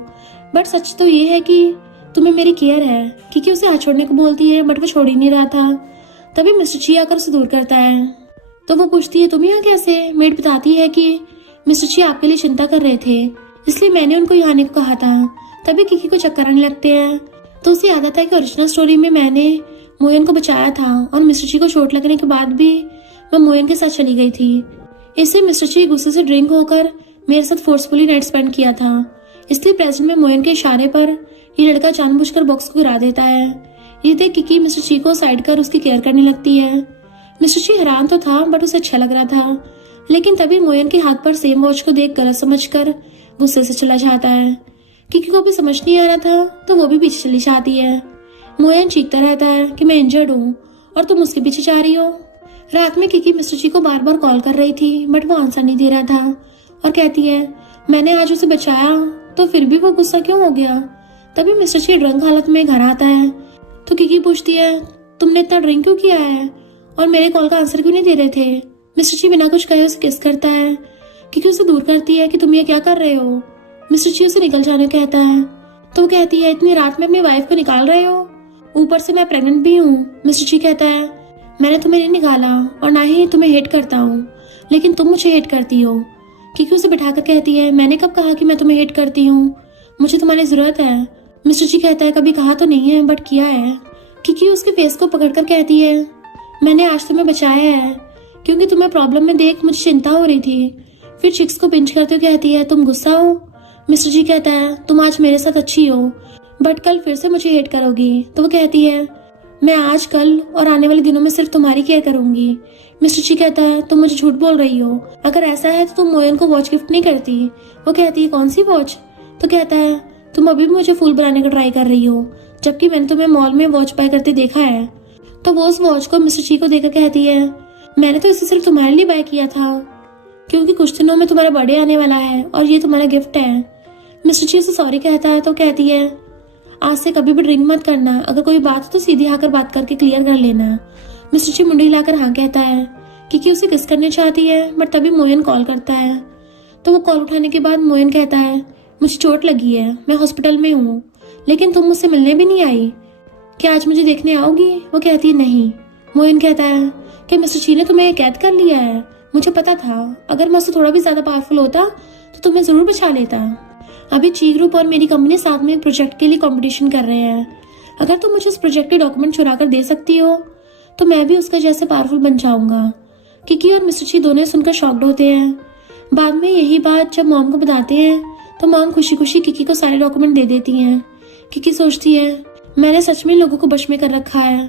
बट सच तो ये है कि तुम्हें मेरी केयर है। किकी उसे हाथ छोड़ने को बोलती है बट वो छोड़ ही नहीं रहा था। तभी मिस्टर ची आकर उसे दूर करता है तो वो पूछती है तुम यहाँ कैसे। मेड बताती है कि मिस्टर ची आपके लिए चिंता कर रहे थे इसलिए मैंने उनको यहाँ आने को कहा था। तभी किकी को चक्कर आने लगते हैं तो उसे याद आता है कि ओरिजिनल स्टोरी में मैंने मोयन को बचाया था और मिस्टर ची को चोट लगने के बाद भी मैं मोयन के साथ चली गई थी। इससे मिस्टर ची गुस्से से ड्रिंक होकर मेरे साथ फोर्सफुली नाइट स्पेंड किया था, इसलिए प्रेजेंट में मोयन के इशारे पर ये लड़का जानबूझकर बॉक्स को गिरा देता है। ये देख किकी मिस्टर ची को साइड कर उसकी केयर करने लगती है। मिस्टर ची हैरान तो था बट उसे अच्छा लग रहा था, लेकिन तभी मोयन के हाथ पर सेम वॉच को देख गलत समझकर गुस्से से चला जाता है। किकी को भी समझ नहीं आ रहा था तो वो भी पीछे चली जाती है। मोयन चीखता रहता है कि मैं इंजर्ड हूँ और तुम उसके पीछे जा रही हो। रात में किकी मिस्टर ची को बार बार कॉल कर रही थी बट वो आंसर नहीं दे रहा था और कहती है मैंने आज उसे बचाया तो फिर भी वो गुस्सा क्यों हो गया। तभी मिस्टर ची ड्रंक हालत में घर आता है तो किकी पूछती है तुमने इतना ड्रिंक क्यों किया है और मेरे कॉल का आंसर क्यों नहीं दे रहे थे। मिस्टर ची बिना कुछ कहे उसे किस करता है। किकी उसे दूर करती है कि तुम ये क्या कर रहे हो। मिस्टर ची उसे निकल जाने कहता है तो वो कहती है इतनी रात में अपनी वाइफ को निकाल रहे हो, ऊपर से मैं प्रेग्नेंट भी हूँ। मिस्टर ची कहता है मैंने तुम्हें नहीं निकाला और ना ही तुम्हें हेट करता हूँ, लेकिन तुम मुझे हेट करती हो। किकी उसे बिठाकर कहती है मैंने कब कहा कि मैं तुम्हें हेट करती हूँ, मुझे तुम्हारी जरूरत है। मिस्टर ची कहता है कभी कहा तो नहीं है बट किया है। किकी उसके फेस को पकड़कर कहती है मैंने आज तुम्हें बचाया है क्योंकि तुम्हें प्रॉब्लम में देख मुझे चिंता हो रही थी। फिर चिक्स को पिंच करते हुए कहती है तुम गुस्सा हो। मिस्टर जी कहता है तुम आज मेरे साथ अच्छी हो बट कल फिर से मुझे हेट करोगी। तो वो कहती है मैं आज कल और आने वाले दिनों में सिर्फ तुम्हारी केयर करूंगी। मिस्टर जी कहता है तुम मुझे झूठ बोल रही हो, अगर ऐसा है तो तुम मोयन को वॉच गिफ्ट नहीं करती। वो कहती है कौन सी वॉच। तो कहता है तुम अभी भी मुझे फूल बनाने का ट्राई कर रही हो जबकि मैंने तुम्हें मॉल में वॉच बाय करते देखा है। तो वो उस वॉच को मिस्टर जी को देकर कहती है मैंने तो इसे सिर्फ तुम्हारे लिए बाय किया था क्योंकि कुछ दिनों में तुम्हारा बर्थडे आने वाला है और ये तुम्हारा गिफ्ट है। मिस्टर जी उसे सॉरी कहता है तो कहती है आज से कभी भी ड्रिंक मत करना, अगर कोई बात हो तो सीधे आकर बात करके क्लियर कर लेना। मिस्टर जी मुंडी हिलाकर हाँ कहता है क्योंकि उसे किस करने चाहती है बट तभी मोयन कॉल करता है। तो वो कॉल उठाने के बाद मोयन कहता है मुझे चोट लगी है, मैं हॉस्पिटल में हूँ, लेकिन तुम मुझसे मिलने भी नहीं आई। क्या आज मुझे देखने आओगी? वो कहती है नहीं। मोयन कहता है कि मिस्टर ची ने तुम्हें कैद कर लिया है। मुझे पता था, अगर मैं उससे थोड़ा भी ज्यादा पावरफुल होता तो तुम्हें जरूर बचा लेता। अभी ची ग्रुप और मेरी कंपनी साथ में एक प्रोजेक्ट के लिए कंपटीशन कर रहे हैं। अगर तुम मुझे उस प्रोजेक्ट के डॉक्यूमेंट चुरा कर दे सकती हो तो मैं भी उसका जैसे पावरफुल बन जाऊंगा। किकी और मिस्टर ची दोनों सुनकर शॉक्ड होते हैं। बाद में यही बात जब मॉम को बताते हैं तो मॉम खुशी खुशी किकी को सारे डॉक्यूमेंट दे देती हैं। किकी सोचती है मैंने सच में लोगों को बश में कर रखा है।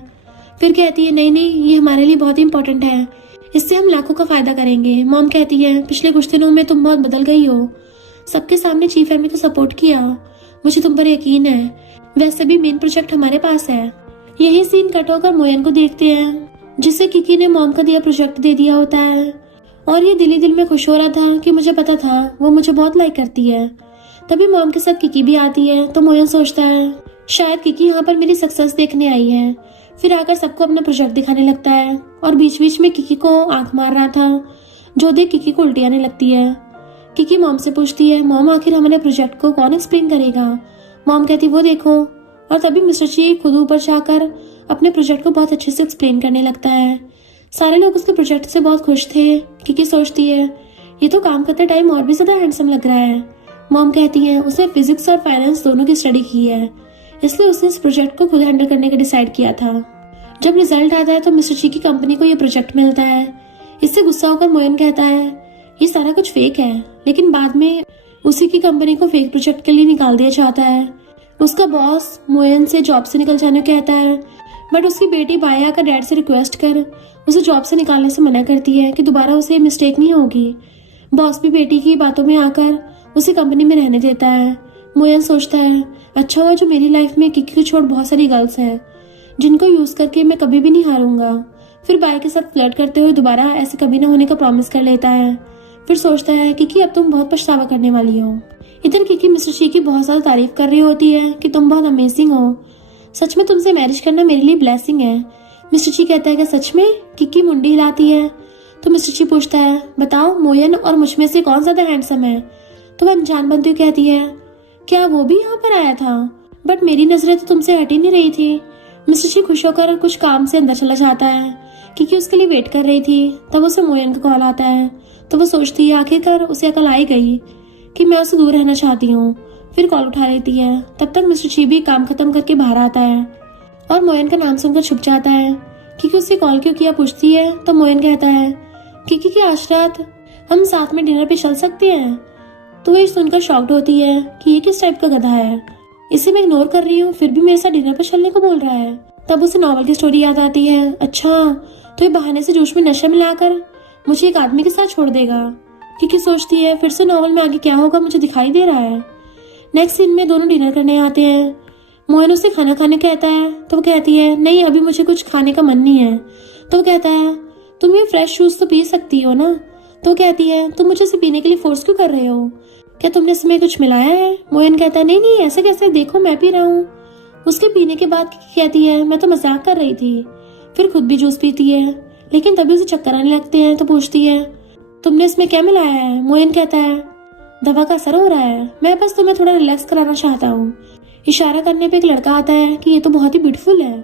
फिर कहती है नहीं नहीं, ये हमारे लिए बहुत ही इंपॉर्टेंट है, इससे हम लाखों का फायदा करेंगे। मॉम कहती है पिछले कुछ दिनों में तुम बहुत बदल गई हो, सबके सामने चीफ एमी को सपोर्ट किया, मुझे तुम पर यकीन है। वैसे भी मेन प्रोजेक्ट हमारे पास है। यही सीन कट होकर मोयन को देखते हैं जिसे किकी ने मॉम का दिया प्रोजेक्ट दे दिया होता है और ये दिल ही दिल में खुश हो रहा था कि मुझे पता था वो मुझे बहुत लाइक करती है। तभी मॉम के साथ किकी भी आती है तो मोयन सोचता है शायद किकी यहाँ पर मेरी सक्सेस देखने आई है। फिर आकर सबको अपना प्रोजेक्ट दिखाने लगता है और बीच बीच में किकी को आंख मार रहा था, जो देख किकी को उल्टी आने लगती है। किकी मॉम से पूछती है मॉम आखिर हमारे प्रोजेक्ट को कौन एक्सप्लेन करेगा? मॉम कहती वो देखो, और तभी मिस्टर ची खुद ऊपर जाकर अपने प्रोजेक्ट को बहुत अच्छे से एक्सप्लेन करने लगता है। सारे लोग उसके प्रोजेक्ट से बहुत खुश थे। किकी सोचती है ये तो काम करते टाइम और भी ज्यादा हैंडसम लग रहा है। मॉम कहती है उसने फिजिक्स और फाइनेंस दोनों की स्टडी की है, इसलिए उसने इस प्रोजेक्ट को खुद हैंडल करने का डिसाइड किया था। जब रिजल्ट आता है तो मिस्टर ची की कंपनी को ये प्रोजेक्ट मिलता है। इससे गुस्सा होकर मोयन कहता है ये सारा कुछ फेक है, लेकिन बाद में उसी की कंपनी को फेक प्रोजेक्ट के लिए निकाल दिया जाता है। उसका बॉस मोयन से जॉब से निकल जाने को कहता है, बट उसकी बेटी बाया आकर डैड से रिक्वेस्ट कर उसे जॉब से निकालने से मना करती है कि दोबारा उसे मिस्टेक नहीं होगी। बॉस भी बेटी की बातों में आकर उसे कंपनी में रहने देता है। मोयन सोचता है अच्छा हुआ जो मेरी लाइफ में किकी को छोड़ बहुत सारी गर्ल्स हैं जिनको यूज करके मैं कभी भी नहीं हारूंगा। फिर बाय के साथ फ्लर्ट करते हुए दोबारा ऐसे कभी ना होने का प्रॉमिस कर लेता है। फिर सोचता है किकी अब तुम बहुत पछतावा करने वाली हो। इधर किकी मिस्टर ची की बहुत ज्यादा तारीफ कर रही होती है कि तुम बहुत अमेजिंग हो, सच में तुमसे मैरिज करना मेरे लिए ब्लेसिंग है। मिस्टर ची कहता है कि सच में? किकी मुंडी हिलाती है। तो मिस्टर ची पूछता है बताओ मोयन और मुझ में से कौन ज्यादा हैंडसम है? तो वह अनजान बनती हुई कहती है क्या वो भी यहाँ पर आया था? बट मेरी नजरें तो तुमसे हट ही नहीं रही थी। मिस्टर ची खुश होकर कुछ काम से अंदर चला जाता है क्योंकि उसके लिए वेट कर रही थी। तब उसे मोयन का कॉल आता है तो वो सोचती है आखिरकार उसे अकल आई गई कि मैं उससे दूर रहना चाहती हूँ। फिर कॉल उठा लेती है। तब तक मिस्टर ची भी काम खत्म करके बाहर आता है और मोयन का नाम सुनकर छुप जाता है। किकी उससे कॉल क्यों किया पूछती है तो मोयन कहता है किकी की आज रात हम साथ में डिनर पे चल सकते हैं। तो वह सुनकर शॉक्ड होती है कि ये किस टाइप का गधा है, इसे मैं इग्नोर कर रही हूँ फिर भी मेरे साथ डिनर पर चलने को बोल रहा है। तब उसे नॉवल की स्टोरी याद आती है। अच्छा तो ये बहाने से जूस में नशा मिलाकर मुझे एक आदमी के साथ छोड़ देगा। किकी सोचती है फिर से नॉवल में आगे क्या होगा मुझे दिखाई दे रहा है। नेक्स्ट सीन में दोनों डिनर करने आते हैं। मोयन उसे खाना खाने कहता है तो वो कहती है नहीं अभी मुझे कुछ खाने का मन नहीं है। तो वो कहता है तुम ये फ्रेश जूस तो पी सकती हो ना? तो वो कहती है तुम मुझे इसे पीने के लिए फोर्स क्यों कर रहे हो? क्या तुमने इसमें कुछ मिलाया है? मोयन कहता है नहीं नहीं ऐसे कैसे, देखो मैं पी रहा हूँ। उसके पीने के बाद कहती है मैं तो मजाक कर रही थी। फिर खुद भी जूस पीती है लेकिन तभी उसे चक्कर आने लगते हैं। तो पूछती है तुमने इसमें क्या मिलाया है? मोयन कहता है दवा का असर हो रहा है, मैं बस तुम्हें थोड़ा रिलैक्स कराना चाहता हूँ। इशारा करने पे एक लड़का आता है कि ये तो बहुत ही ब्यूटीफुल है।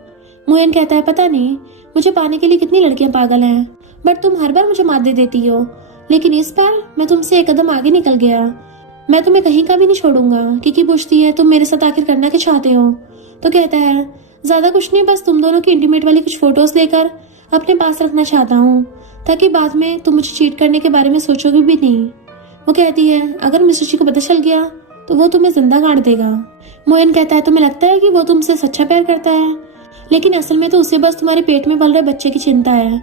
मोयन कहता है पता नहीं मुझे पाने के लिए कितनी लड़कियां पागल हैं, बट तुम हर बार मुझे मात दे देती हो, लेकिन इस बार मैं तुमसे एक कदम आगे निकल गया, मैं तुम्हें कहीं का भी नहीं छोड़ूंगा। किकी पूछती है तुम मेरे साथ आखिर करना क्या चाहते हो? तो कहता है ज्यादा कुछ नहीं, बस तुम दोनों की इंटीमेट वाली कुछ फोटोज लेकर अपने पास रखना चाहता हूँ ताकि बाद में तुम मुझे चीट करने के बारे में सोचोगे भी नहीं। वो कहती है अगर मिस्टर जी को पता चल गया तो वो तुम्हें जिंदा गाड़ देगा। मोयन कहता है तुम्हें लगता है कि वो तुमसे सच्चा प्यार करता है, लेकिन असल में तो उसे बस तुम्हारे पेट में पल रहे बच्चे की चिंता है।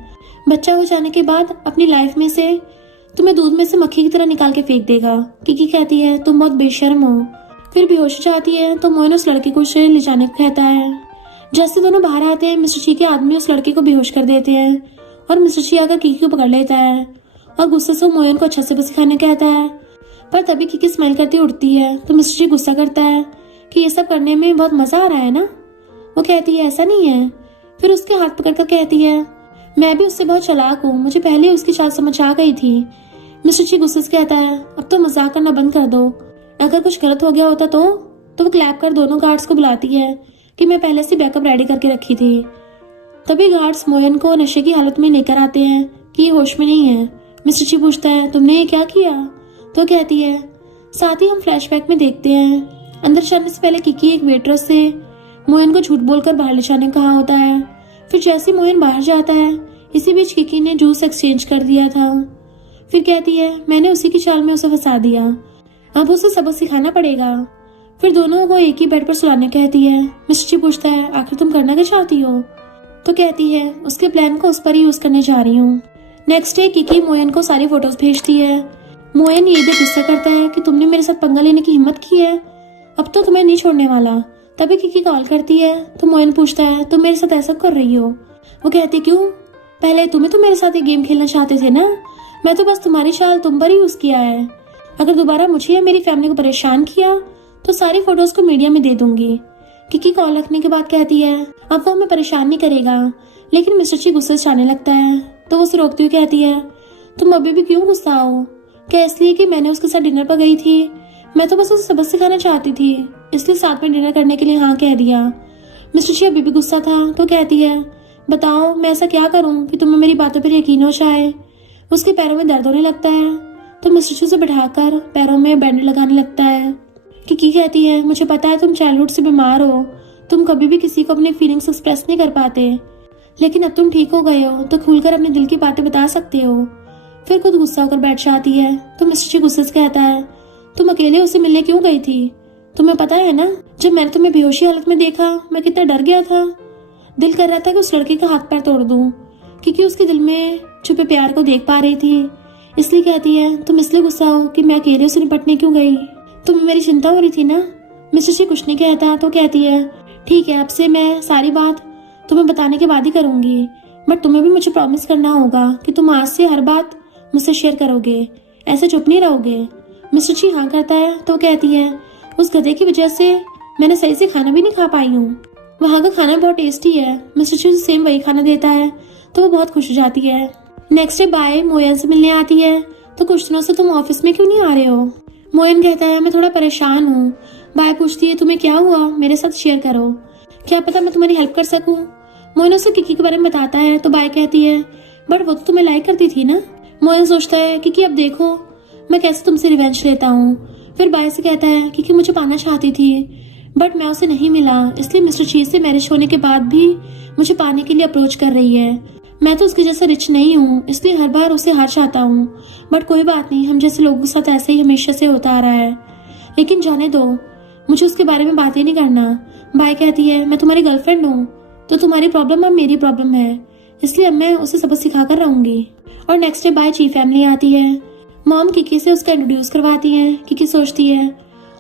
बच्चा हो जाने के बाद अपनी लाइफ में से तुम्हें दूध में से मक्खी की तरह निकाल के फेंक देगा। किकी कहती है तुम बहुत बेशर्म हो। फिर बेहोश हो जाती है तो मोयन उस लड़के को उसे ले जाने को कहता है। जैसे दोनों बाहर आते हैं मिस्टर जी के आदमी उस लड़के को बेहोश कर देते हैं और मिस्टर जी आकर किकी को पकड़ लेता है और गुस्से से मोयन को अच्छा से बस खाने कहता है। पर तभी किकी स्माइल करती उठती है तो मिस्टर जी गुस्सा करता है कि ये सब करने में बहुत मजा आ रहा है ना। वो कहती है ऐसा नहीं है। फिर उसके हाथ पकड़कर कहती है मैं भी उससे बहुत चालाक हूँ, मुझे पहले उसकी चाल समझ आ गई थी। मिस्टर जी गुस्से से कहता है अब तो मजाक करना बंद कर दो, अगर कुछ गलत हो गया होता तो वो क्लैप कर दोनों गार्ड्स को बुलाती है कि मैं पहले से बैकअप रेडी करके रखी थी। तभी गार्ड्स मोयन को नशे की हालत में लेकर आते हैं कि ये होश में नहीं है। मिस्टर ची पूछता है, तुमने ये क्या किया? तो कहती है। साथ ही हम फ्लैशबैक में देखते हैं अंदर जाने से पहले किकी एक वेट्रेस से मोयन को झूठ बोलकर बाहर ले जाने कहा होता है। फिर जैसे मोयन बाहर जाता है, इसी बीच किकी ने जूस एक्सचेंज कर दिया था। फिर कहती है, मैंने उसी की चाल में उसे फंसा दिया, अब उसे सबक सिखाना पड़ेगा। फिर दोनों को एक ही बेड पर सुलाने कहती है। मिस्टर ची पूछता है, आखिर तुम करना क्या चाहती हो? तो कहती है, उसके प्लान को उस पर ही यूज करने जा रही हूँ। नेक्स्ट डे किकी मोयन को सारी फोटोज भेजती है। मोयन ये भी गुस्सा करता है कि तुमने मेरे साथ पंगा लेने की हिम्मत की है, अब तो तुम्हें नहीं छोड़ने वाला। तभी किकी कॉल करती है तो मोयन पूछता है, तुम मेरे साथ ऐसा कर रही हो? वो कहती, क्यों? पहले तुम्हें तो मेरे साथ एक गेम खेलना चाहते थे ना, मैं तो बस तुम्हारी चाल तुम पर ही यूज किया है। अगर दोबारा मुझे या मेरी फैमिली को परेशान किया तो सारी फोटोज को मीडिया में दे दूंगी। किकी कॉल रखने के बाद कहती है, अब वो हमें परेशान नहीं करेगा। लेकिन मिस्टर ची गुस्से से आने लगता है तो वो उसे रोकती हुई कहती है, तुम अभी भी क्यों गुस्सा हो? क्या इसलिए कि मैंने उसके साथ डिनर पर गई थी? मैं तो बस उसे सबक सिखाना चाहती थी, इसलिए साथ में डिनर करने के लिए हाँ कह दिया। मिस्टर ची अभी भी गुस्सा था तो कहती है, बताओ मैं ऐसा क्या करूं कि तुम्हें मेरी बातों पर यकीन हो जाए? उसके पैरों में दर्द होने लगता है तो मिस्टर ची उसे बैठाकर पैरों में बैंड लगाने लगता है। किकी कहती है, मुझे पता है तुम चाइल्डहुड से बीमार हो, तुम कभी भी किसी को अपनी फीलिंग्स एक्सप्रेस नहीं कर पाते, लेकिन अब तुम ठीक हो गए हो तो खुलकर अपने दिल की बातें बता सकते हो। फिर खुद गुस्सा होकर बैठ जाती है तो मिस्टर ची गुस्से से कहता है, तुम अकेले उससे मिलने क्यों गई थी? तुम्हें पता है ना, जब मैंने तुम्हें बेहोशी हालत में देखा मैं कितना डर गया था। दिल कर रहा था कि उस लड़के का हाथ पैर तोड़ दूं, क्योंकि उसके दिल में छुपे प्यार को देख पा रही थी। इसलिए कहती है, तुम इसलिए गुस्सा हो कि मैं अकेले उसे निपटने क्यों गई? तुम्हें मेरी चिंता हो रही थी ना? मिस्टर ची कुछ नहीं कहता तो कहती है, ठीक है, अब से मैं सारी बात तुम्हें बताने के बाद ही करूंगी, बट तुम्हें भी मुझे प्रॉमिस करना होगा कि तुम आज से हर बात मुझसे शेयर करोगे, ऐसे चुप नहीं रहोगे। मिस्टर ची हाँ करता है तो कहती है, उस गधे की वजह से मैंने सही से खाना भी नहीं खा पाई हूँ, वहाँ का खाना बहुत टेस्टी है। मिस्टर ची सेम वही खाना देता है तो वो बहुत खुश हो जाती है। नेक्स्ट डे बाय मोयन से मिलने आती है तो कुछ दिनों से तुम ऑफिस में क्यों नहीं आ रहे हो? मोयन कहता है, मैं थोड़ा परेशान हूँ। बाय पूछती है, तुम्हें क्या हुआ, मेरे साथ शेयर करो, क्या पता मैं तुम्हारी हेल्प कर सकूं। मोयन उसे किकी के बारे में बताता है तो बाय कहती है, बट वो तो तुम्हें लाइक करती थी ना। मोयन सोचता है, किकी अब देखो मैं कैसे तुमसे रिवेंज लेता हूँ। फिर बाय से कहता है, किकी मुझे पाना चाहती थी बट मैं उसे नहीं मिला, इसलिए मिस्टर ची से मैरिज होने के बाद भी मुझे पाने के लिए अप्रोच कर रही है। मैं तो उसके जैसा रिच नहीं हूँ, इसलिए हर बार उसे हार चाहता हूँ, बट कोई बात नहीं, हम जैसे लोगों के साथ ऐसे ही हमेशा से होता आ रहा है। लेकिन जाने दो, मुझे उसके बारे में बात ही नहीं करना। बाय कहती है, मैं तुम्हारी गर्लफ्रेंड हूँ तो तुम्हारी प्रॉब्लम अब मेरी प्रॉब्लम है, इसलिए अब मैं उसे सबक सिखा कर रहूंगी। और नेक्स्ट डे बाय ची फैमिली आती है। मॉम किकी से उसका इंट्रोड्यूस करवाती है। किकी सोचती है,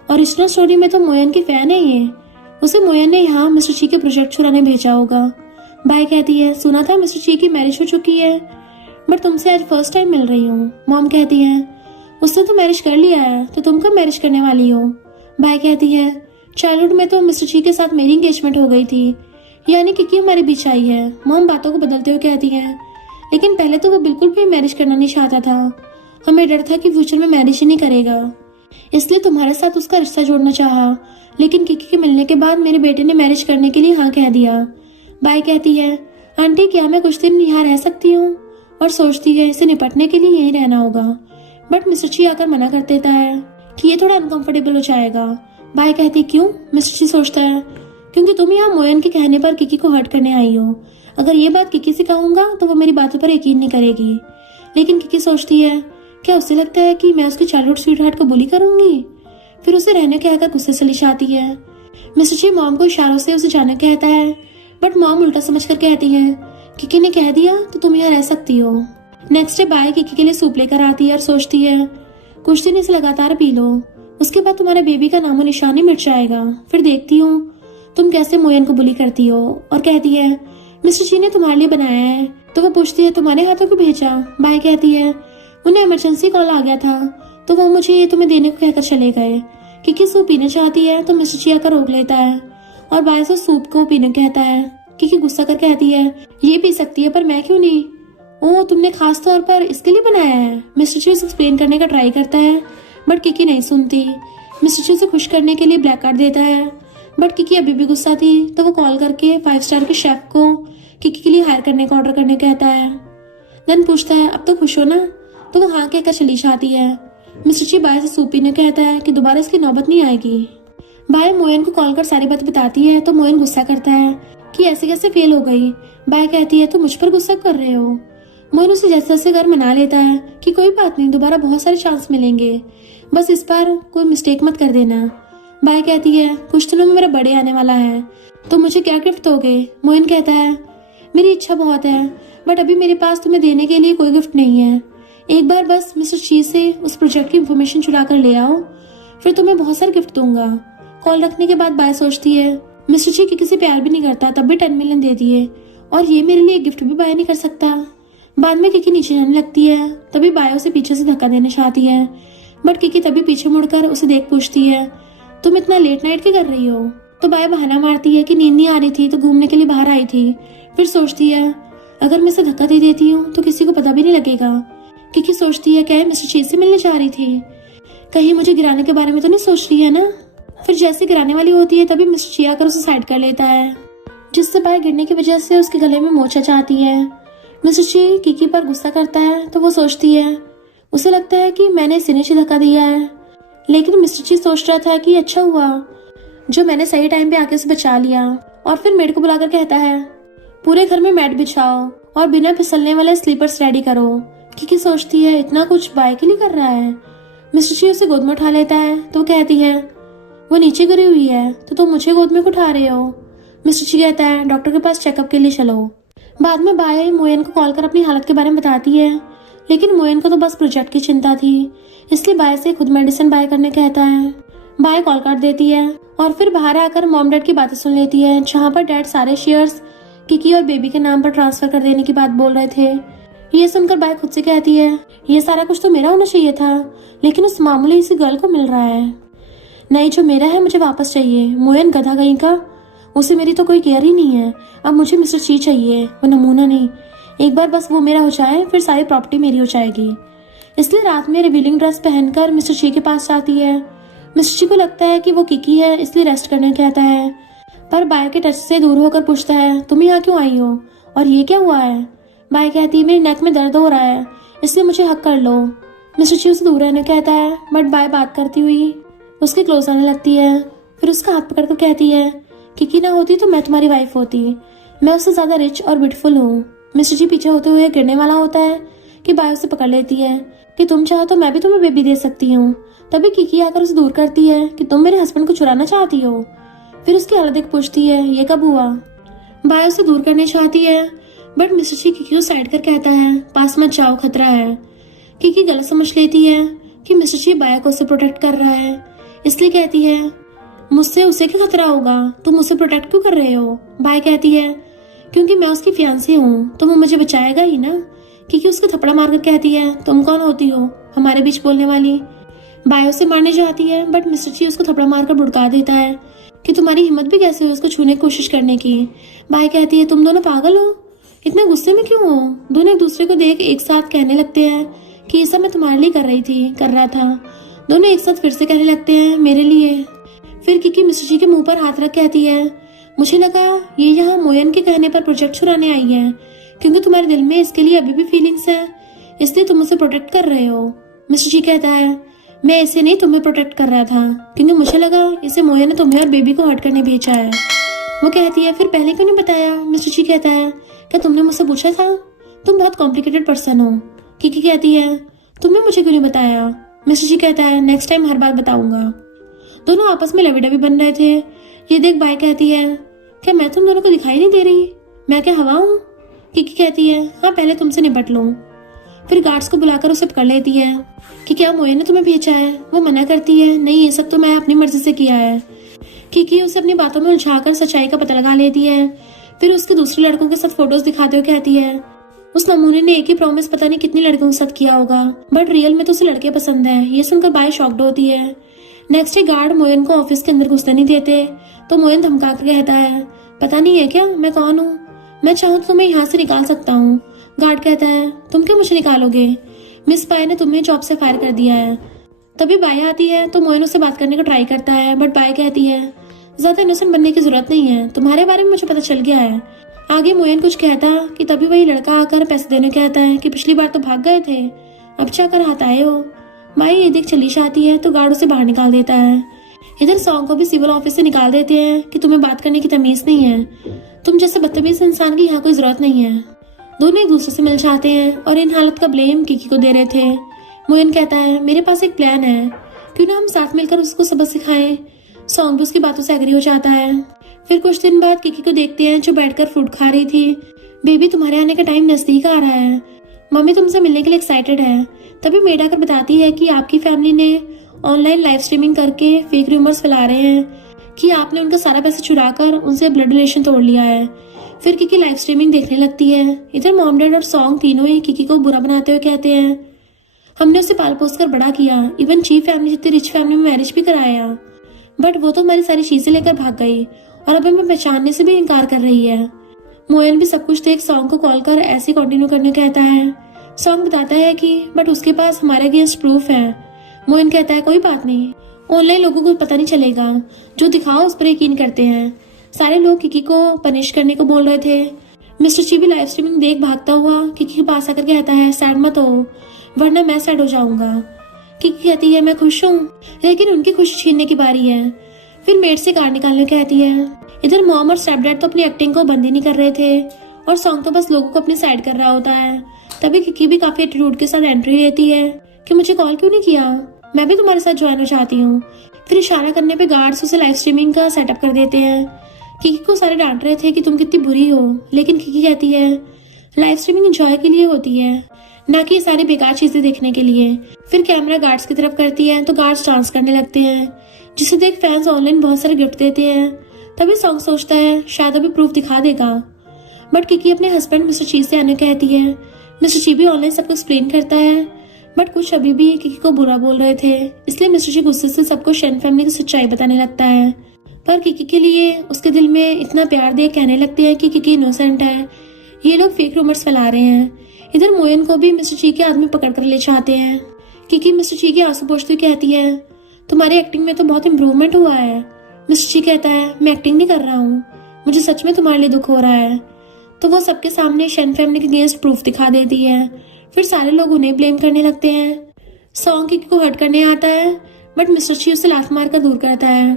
ओरिजिनल स्टोरी में तो मोयन की फैन है ये, उसे मोयन ने यहाँ मिस्टर ची के प्रोजेक्ट चुराने भेजा होगा। बाय कहती है, सुना था मिस्टर ची की मैरिज हो चुकी है, बट तुमसे आज फर्स्ट टाइम मिल रही हूँ। मॉम कहती है, उसने तो मैरिज कर लिया है तो तुम कब मैरिज करने वाली हो? बाय कहती है, चाइल्डहुड में तो मिस्टर ची के साथ मेरी एंगेजमेंट हो गई थी, यानी किकी हमारे बीच आई है। मॉम बातों को बदलते हुए कहती है, लेकिन पहले तो वो बिल्कुल भी मैरिज करना नहीं चाहता था, हमें डर था कि फ्यूचर में मैरिज ही नहीं करेगा, इसलिए तुम्हारे साथ उसका रिश्ता जोड़ना चाहा, लेकिन किकी के मिलने के बाद मेरे बेटे ने मैरिज करने के लिए हाँ कह दिया। बाय कहती है, आंटी क्या मैं कुछ दिन यहाँ रह सकती हूँ? और सोचती है इसे निपटने के लिए यहीं रहना होगा, बट मिस्टर ची आकर मना कर देता है कि ये थोड़ा अनकंफर्टेबल हो जाएगा। बाय कहती, क्यों? मिस्टर ची सोचता है, क्योंकि तुम यहाँ मोयन के कहने पर किकी को हर्ट करने आई हो, अगर ये बात किकी से कहूंगा तो वो मेरी बातों पर यकीन नहीं करेगी। लेकिन किकी सोचती है, क्या उसे लगता है कि मैं उसके चाइल्डहुड स्वीटहार्ट को बुली करूंगी? फिर उसे रहने कहकर गुस्से से चली जाती है। मिस्टर ची मॉम को इशारों से उसे जाने कहता है, बट मॉम उल्टा समझकर कहती है, किकी ने कह दिया तो तुम यहाँ रह सकती हो। नेक्स्ट डे बाय किकी के लिए सूप लेकर आती है और सोचती है, कुछ दिन इसे लगातार पी लो, उसके बाद तुम्हारे बेबी का नामो निशान ही मिट जाएगा, फिर देखती हूँ तुम कैसे मोयन को बुली करती हो। और कहती है, मिस्टर ची ने तुम्हारे लिए बनाया है। तो वो पूछती है, तुम्हारे हाथों को भेजा? बाय कहती है, उन्हें इमरजेंसी कॉल आ गया था तो वो मुझे ये तुम्हें देने को कहकर चले गए। किकी सूप पीना चाहती है तो मिस्टर ची आकर रोक लेता है और बाय से सूप को पीने कहता है। किकी गुस्सा कर कहती है, ये पी सकती है पर मैं क्यों नहीं? ओ, तुमने खास तौर पर इसके लिए बनाया है। मिस्टर ची एक्सप्लेन करने का ट्राई करता है बट किकी नहीं सुनती। मिस्टर ची उसे खुश करने के लिए ब्लैक कार्ड देता है, बट किकी अभी भी गुस्सा थी तो वो कॉल करके 5 स्टार के शेफ को किकी के लिए हायर करने का ऑर्डर करने कहता है। देन पूछता है अब तो खुश हो ना, तो वो हाँ कहकर चली जाती है। मिस्टर ची बाय से सूप पीने कहता है कि दोबारा इसकी नौबत नहीं आएगी। बाय मोयन को कॉल कर सारी बात बताती है तो मोयन गुस्सा करता है कि ऐसे कैसे फेल हो गई। बाय कहती है तो मुझ पर गुस्सा कर रहे हो। मोयन उसे जैसे जैसे घर मना लेता है कि कोई बात नहीं, दोबारा बहुत सारे चांस मिलेंगे, बस इस बार कोई मिस्टेक मत कर देना। बाय कहती है कुछ दिनों में मेरा बर्थडे आने वाला है तो मुझे क्या गिफ्ट दोगे। मोयन कहता है मेरी इच्छा बहुत है बट अभी मेरे पास तुम्हें देने के लिए कोई गिफ्ट नहीं है। एक बार बस मिस्टर ची से उस प्रोजेक्ट की इंफॉर्मेशन चुरा कर ले आओ, फिर तुम्हें बहुत सारे गिफ्ट दूंगा। कॉल रखने के बाद बाय सोचती है मिस्टर ची किसी से प्यार भी नहीं करता तब भी 10 मिलियन दे दिए और ये मेरे लिए गिफ्ट भी बाय नहीं कर सकता। बाद में किकी नीचे जाने लगती है, तभी बाय उसे पीछे से धक्का देना चाहती है, बट किकी तभी पीछे मुड़कर उसे देख पूछती है तुम इतना लेट नाइट क्यों कर रही हो। तो बाय बहाना मारती है कि नींद नहीं आ रही थी तो घूमने के लिए बाहर आई थी। फिर सोचती है अगर मैं इसे धक्का दे देती हूँ तो किसी को पता भी नहीं लगेगा। किकी सोचती है क्या मिस्टर ची से मिलने जा रही थी, कहीं मुझे गिराने के बारे में तो नहीं सोच रही है ना। फिर जैसे गिराने वाली होती है तभी मिस्टर ची आकर उसे साइड कर लेता है, जिससे बाय गिरने की वजह से उसके गले में मोच चाहती है। मिस्टर ची किकी पर गुस्सा करता है तो वो सोचती है, उसे लगता है कि मैंने इसे नीचे धक्का दिया है, लेकिन मिस्टर ची सोच रहा था कि अच्छा हुआ जो मैंने सही टाइम पे आके उसे बचा लिया। और फिर मेड को बुलाकर कहता है पूरे घर में मैट बिछाओ और बिना फिसलने वाले स्लीपर्स रेडी करो। किकी सोचती है इतना कुछ बाय के लिए कर रहा है। मिस्टर ची उसे गोद में उठा लेता है तो कहती है वो नीचे गिरी हुई है तो तुम मुझे गोद में उठा रहे हो। मिस्टर ची कहता है डॉक्टर के पास चेकअप के लिए चलो। बाद में बाय मोयन को कॉल कर अपनी हालत के बारे में बताती है, लेकिन मोयन को तो बस प्रोजेक्ट की चिंता थी, इसलिए बाय से खुद मेडिसिन बाय करने कहता है। बाय कॉल काट देती है और फिर बाहर आकर मॉम डैड की बातें सुन लेती है, जहाँ पर डैड सारे शेयर्स किकी और बेबी के नाम पर ट्रांसफर कर देने की बात बोल रहे थे। ये सुनकर बाय खुद से कहती है ये सारा कुछ तो मेरा होना चाहिए था, लेकिन उस मामूली इसी गर्ल को मिल रहा है। नहीं, जो मेरा है मुझे वापस चाहिए। मोयन गधा गई का, उसे मेरी तो कोई केयर ही नहीं है। अब मुझे मिस्टर ची चाहिए, वो नमूना नहीं। एक बार बस वो मेरा हो जाए फिर सारी प्रॉपर्टी मेरी हो जाएगी। इसलिए रात में रिवीलिंग ड्रेस पहनकर मिस्टर ची के पास जाती है। मिस्टर ची को लगता है कि वो किकी है, इसलिए रेस्ट करने कहता है, पर बाय के टच से दूर होकर पूछता है तुम यहाँ क्यों आई हो और ये क्या हुआ है। बाय कहती है मेरी नेक में दर्द हो रहा है इसलिए मुझे हक कर लो। मिस्टर ची उसे दूर रहने कहता है, बट बाय बात करती हुई उसके क्लोज आने लगती है। फिर उसका हाथ पकड़कर कहती है किकी ना होती तो मैं तुम्हारी वाइफ होती, मैं उससे ज्यादा रिच और ब्यूटीफुल हूँ। मिस्टर जी पीछे होते हुए गिरने वाला होता है कि बाय उसे पकड़ लेती है कि तुम चाहो तो मैं भी तुम्हें बेबी दे सकती हूँ। तभी किकी आकर उसे दूर करती है कि तुम मेरे हस्बैंड को चुराना चाहती हो। फिर उसकी हालत देख पूछती है ये कब हुआ। बाय उसे दूर करने चाहती है, बट मिस्टर जी किकी को साइड कर कहता है पास मत जाओ, खतरा है। किकी गलत समझ लेती है कि मिस्टर जी बाय को उसे प्रोटेक्ट कर रहा है, इसलिए कहती है मुझसे उसे क्या खतरा होगा, तुम उसे प्रोटेक्ट क्यों कर रहे हो। बाय कहती है क्योंकि मैं उसकी फियांसी हूँ तो वो मुझे बचाएगा ही ना। किकी उसको थप्पड़ मारकर कहती है तुम कौन होती हो हमारे बीच बोलने वाली। बाय उसे मारने जाती है, बट मिस्टर जी उसको थप्पड़ मारकर भुड़का देता है कि तुम्हारी हिम्मत भी कैसे हुई उसको छूने की कोशिश करने की। बाय कहती है तुम दोनों पागल हो, इतने गुस्से में क्यों हो। दोनों एक दूसरे को देख एक साथ कहने लगते हैं कि ये सब मैं तुम्हारे लिए कर रहा था। दोनों एक साथ फिर से कहने लगते हैं मेरे लिए। फिर किकी मिस्टर जी के मुंह पर हाथ रख कहती है मुझे लगा ये यहाँ मोयन के कहने पर प्रोजेक्ट छुड़ाने आई है, क्योंकि तुम्हारे दिल में इसके लिए अभी भी फीलिंग्स है, इसलिए तुम उसे प्रोटेक्ट कर रहे हो। मिस्टर जी कहता है मैं इसे नहीं तुम्हें प्रोटेक्ट कर रहा था, क्योंकि मुझे लगा इसे मोयन ने तुम्हें और बेबी को हर्ट करने भेजा है। वो कहती है फिर पहले क्यों नहीं बताया। मिस्टर जी कहता है क्या तुमने मुझसे पूछा था, तुम बहुत कॉम्प्लिकेटेड पर्सन हो। किकी कहती है तुमने मुझे क्यों नहीं बताया। मिस्टर जी कहता है नेक्स्ट टाइम हर बात बताऊंगा। दोनों आपस में लवी डवी बन रहे थे। ये देख बाय कहती है क्या मैं तुम दोनों को दिखाई नहीं दे रही, मैं क्या हवा हूँ। किकी कहती है हाँ पहले तुमसे निपट लो। फिर गार्ड्स को बुलाकर उसे पकड़ लेती है कि क्या मोयन ने तुम्हें भेजा है। वो मना करती है नहीं, ये सब तो मैं अपनी मर्जी से किया है। किकी उसे अपनी बातों में उलझाकर सच्चाई का पता लगा लेती है। फिर उसके दूसरे लड़कों के साथ फोटोज दिखाते हुए कहती है उस नमूने ने एक ही प्रॉमिस पता नहीं कितनी लड़कियों के साथ किया होगा, बट रियल में तो उसे लड़के पसंद है। ये सुनकर बाय शॉक्ड होती है। नेक्स्ट डे गार्ड मोयन को ऑफिस के अंदर घुसने नहीं देते, तो मोयन धमका कर कहता है पता नहीं है क्या मैं कौन हूँ, मैं चाहूँ तो तुम्हें यहाँ से निकाल सकता हूँ। गार्ड कहता है तुम क्यों मुझे निकालोगे, मिस पाई ने तुम्हें जॉब से फायर कर दिया है। तभी बाय आती है तो मोयन उससे बात करने का ट्राई करता है, बट बाय कहती है ज्यादा इनोसेंट बनने की जरूरत नहीं है, तुम्हारे बारे में मुझे पता चल गया है। आगे मोयन कुछ कहता कि तभी वही लड़का आकर पैसे देने कहता है कि पिछली बार तो भाग गए थे, अब जाकर हाथ आए हो। माई ये देख चली जाती है तो गार्ड उसे बाहर निकाल देता है। इधर सॉन्ग को भी सिविल ऑफिस से निकाल देते हैं कि तुम्हें बात करने की तमीज नहीं है, तुम जैसे बदतमीज इंसान की यहाँ कोई जरूरत नहीं है। दोनों एक दूसरे से मिल जाते हैं और इन हालत का ब्लेम किकी को दे रहे थे। मोयन कहता है मेरे पास एक प्लान है, क्यों ना हम साथ मिलकर उसको सबक सिखाएं। सॉन्ग भी उसकी बातों से एग्री हो जाता है। फिर कुछ दिन बाद किकी को देखते हैं जो बैठकर फ्रूट खा रही थी। बेबी तुम्हारे आने का टाइम नजदीक आ रहा है, मम्मी तुमसे मिलने के लिए एक्साइटेड है। तभी मेड आकर बताती है कि आपकी फैमिली ने ऑनलाइन लाइव स्ट्रीमिंग करके फेक रूमर्स फैला रहे हैं कि आपने उनका सारा पैसा चुराकर उनसे ब्लड रिलेशन तोड़ लिया है। फिर किकी लाइव स्ट्रीमिंग देखने लगती है। इधर मॉम डैड और सॉन्ग तीनों ही किकी को बुरा बनाते हुए कहते हैं हमने उसे पाल पोस कर बड़ा किया, इवन चीफ फैमिली जितनी रिच फैमिली में मैरिज भी कराया, बट वो तो हमारी सारी चीजें लेकर भाग गई और अब हमें पहचानने से भी इनकार कर रही है। मोयन भी सब कुछ देख सॉन्ग को कॉल कर ऐसे कंटिन्यू करने कहता है। सॉन्ग बताता है कि बट उसके पास हमारे अगेंस्ट प्रूफ है। मोयन कहता है कोई बात नहीं, ऑनलाइन लोगों को पता नहीं चलेगा, जो दिखाओ उस पर यकीन करते हैं। सारे लोग किकी को पनिश करने को बोल रहे थे। मिस्टर ची भी लाइव स्ट्रीमिंग देख भागता हुआ किकी के पास आकर कहता है सैड मत हो, वरना मैं सैड हो जाऊंगा। किकी कहती है मैं खुश हूँ, लेकिन उनकी खुशी छीनने की बारी है। फिर मेड से कार निकालने कहती है। इधर मॉम और स्टेपडैड तो अपनी एक्टिंग को बंद ही नहीं कर रहे थे और सॉन्ग तो बस लोगों को अपनी साइड कर रहा होता है। तभी किकी भी काफी एटीट्यूड के साथ एंट्री लेती है कि मुझे कॉल क्यों नहीं किया, मैं भी तुम्हारे साथ ज्वाइन हो चाहती हूँ। फिर इशारा करने पे गार्ड्स उसे लाइव स्ट्रीमिंग का सेटअप कर देते हैं। किकी को सारे डांट रहे थे कि तुम कितनी बुरी हो, लेकिन किकी कहती है लाइव स्ट्रीमिंग एंजॉय के लिए होती है, ना कि ये सारी बेकार चीजें देखने के लिए। फिर कैमरा गार्ड्स की तरफ करती है तो गार्ड्स डांस करने लगते हैं, जिसे देख फैंस ऑनलाइन बहुत सारे गिफ्ट देते हैं। तभी सॉन्ग सोचता है शायद अभी प्रूफ दिखा देगा, बट किकी अपने हस्बैंड मिस्टर ची से आने कहती है। मिस्टर ची भी ऑनलाइन सबको एक्सप्लेन करता है, बट कुछ अभी भी किकी को बुरा बोल रहे थे, इसलिए मिस्टर ची गुस्से से सबको शेन फैमिली की सच्चाई बताने लगता है। पर किकी के लिए उसके दिल में इतना प्यार देख कहने लगते हैं कि किकी इनोसेंट है, ये लोग फेक रूमर्स फैला रहे हैं। इधर मोयन को भी मिस्टर ची के आदमी पकड़ कर ले जाते हैं। किकी मिस्टर ची के आंसू पोंछते हुए कहती है तुम्हारी एक्टिंग में तो बहुत इम्प्रूवमेंट हुआ है। मिस्टर ची कहता है मैं एक्टिंग नहीं कर रहा हूँ, मुझे सच में तुम्हारे लिए दुख हो रहा है। तो वो सबके सामने शेन फैमिली के अगेंस्ट प्रूफ दिखा देती है। फिर सारे लोग उन्हें ब्लेम करने लगते हैं। सॉन्ग किकी को हर्ट करने आता है, बट मिस्टर ची उसे लात मार कर दूर करता है।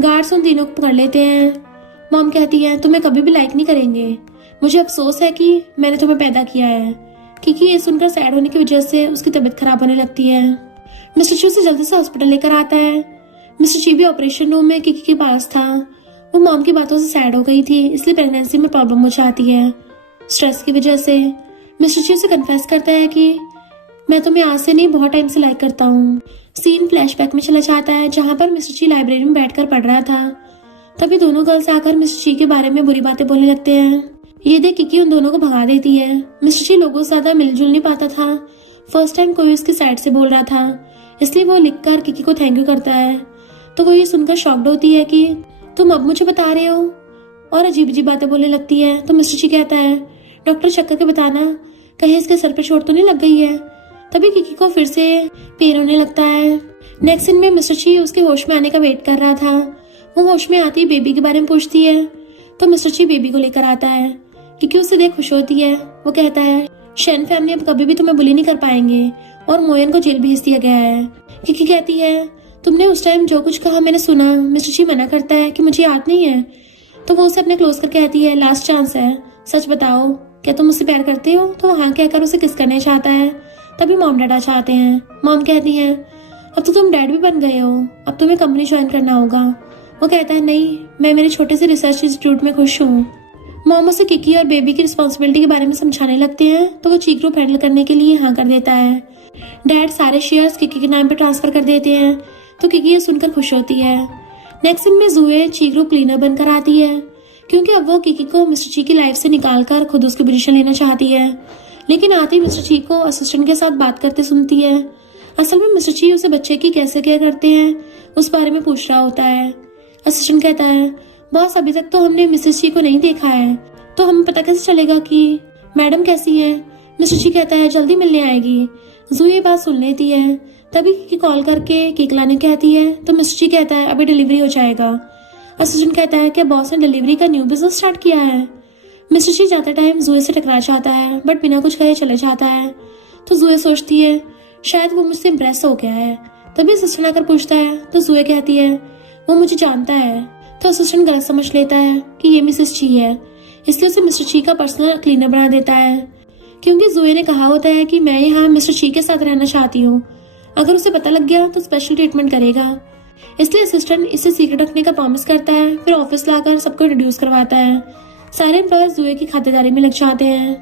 गार्ड्स उन तीनों को पकड़ लेते हैं। मॉम कहती है तुम्हें कभी भी लाइक नहीं करेंगे, मुझे अफसोस है कि मैंने तुम्हें पैदा किया है। किकी ये सुनकर सैड होने की वजह से उसकी तबीयत खराब होने लगती है। मिस्टर ची उसे जल्दी से हॉस्पिटल लेकर आता है। मिस्टर ची भी ऑपरेशन रूम में किकी के पास था। वो मॉम की बातों से सैड हो गई थी, इसलिए प्रेगनेंसी में प्रॉब्लम हो जाती है स्ट्रेस की वजह से। मिस्टर ची उसे कन्फेस करता है कि मैं तुम्हें आज से नहीं बहुत टाइम से लाइक करता हूँ। सीन फ्लैशबैक में चला जाता है जहाँ पर मिस्टर ची लाइब्रेरी में बैठकर पढ़ रहा था। तभी दोनों गर्ल्स आकर मिस्टर ची के बारे में बुरी बातें बोलने लगते हैं। ये देख किकी उन दोनों को भगा देती है। मिस्टर ची लोगों से ज्यादा मिलजुल नहीं पाता था, फर्स्ट टाइम कोई उसकी साइड से बोल रहा था, इसलिए वो लिखकर किकी को थैंक यू करता है। तो वो ये सुनकर शॉक्ड होती है कि तुम अब मुझे बता रहे हो, और अजीब अजीब बातें बोलने लगती है। तो मिस्टर ची कहता है डॉक्टर चेक करके बताना कहीं इसके सर पे चोट तो नहीं लग गई है। तभी किकी को फिर से पेन होने लगता है। नेक्स्ट सीन में मिस्टर ची उसके होश में आने का वेट कर रहा था। वो होश में आती बेबी के बारे में पूछती है तो मिस्टर ची बेबी को लेकर आता है। किकी उससे देख खुश होती है। वो कहता है शेन फैमिली अब कभी भी तुम्हें बुली नहीं कर पाएंगे और मोयन को जेल भेज दिया गया है। किकी कहती है तुमने उस टाइम जो कुछ कहा मैंने सुना। मिस्टर ची मना करता है कि मुझे याद नहीं है। तो वो उसे अपने क्लोज कर कहती है लास्ट चांस है, सच बताओ क्या तुम मुझसे प्यार करते हो। तो हाँ कहकर उसे किस करने चाहता है। तभी मॉम डैड आ चाहते हैं। मॉम कहती है अब तो तुम डैड भी बन गए हो, अब तुम्हें कंपनी ज्वाइन करना होगा। वो कहता है नहीं, मैं मेरे छोटे से रिसर्च इंस्टीट्यूट में खुश हूँ। मॉम उसे किकी और बेबी की रिस्पॉन्सिबिलिटी के बारे में समझाने लगते हैं तो वो ची ग्रुप हैंडल करने के लिए हाँ कर देता है। डैड सारे शेयर्स किकी के नाम पे ट्रांसफर कर देते हैं तो किकी ये सुनकर खुश होती है। नेक्स्ट सीन में जूए ची ग्रुप क्लीनर बनकर आती है, क्योंकि अब वो किकी को मिस्टर ची की लाइफ से निकालकर खुद उसकी पोजीशन लेना चाहती है। लेकिन आती मिस्टर ची को असिस्टेंट के साथ बात करते सुनती है। असल में मिस्टर ची उसे बच्चे की कैसे केयर करते हैं उस बारे में पूछ रहा होता है। असिस्टेंट कहता है बॉस अभी तक तो हमने मिसेस ची को नहीं देखा है, तो हमें पता कैसे चलेगा कि मैडम कैसी है। मिस्टर ची कहता है जल्दी मिलने आएगी। जू ये बात सुन लेती है। तभी किकी कॉल करके केक लाने कहती है तो मिस्टर जी कहता है अभी डिलीवरी हो जाएगा। असिस्टेंट कहता है कि बॉस ने डिलीवरी का न्यू बिजनेस स्टार्ट किया है। मिस्टर जी जाते टाइम जुए से टकरा जाता है बट बिना कुछ कहे चले जाता है। तो जुए सोचती है शायद वो मुझसे इम्प्रेस हो गया है। तभी असिस्टेंट आकर पूछता है तो जुए कहती है वो मुझे जानता है। तो असिस्टेंट गलत समझ लेता है कि ये मिसेस ची है, इसलिए उसे मिस्टर ची का पर्सनल क्लीनर बना देता है, क्योंकि जुए ने कहा होता है कि मैं यहाँ मिस्टर ची के साथ रहना चाहती हूँ। अगर उसे पता लग गया तो स्पेशल ट्रीटमेंट करेगा। इसलिए असिस्टेंट इसे सीक्रेट रखने का प्रॉमिस करता है। फिर ऑफिस लाकर सबको इंट्रोड्यूस करवाता है। सारे एम्प्लॉयज जुए की खातिरदारी में लग जाते हैं।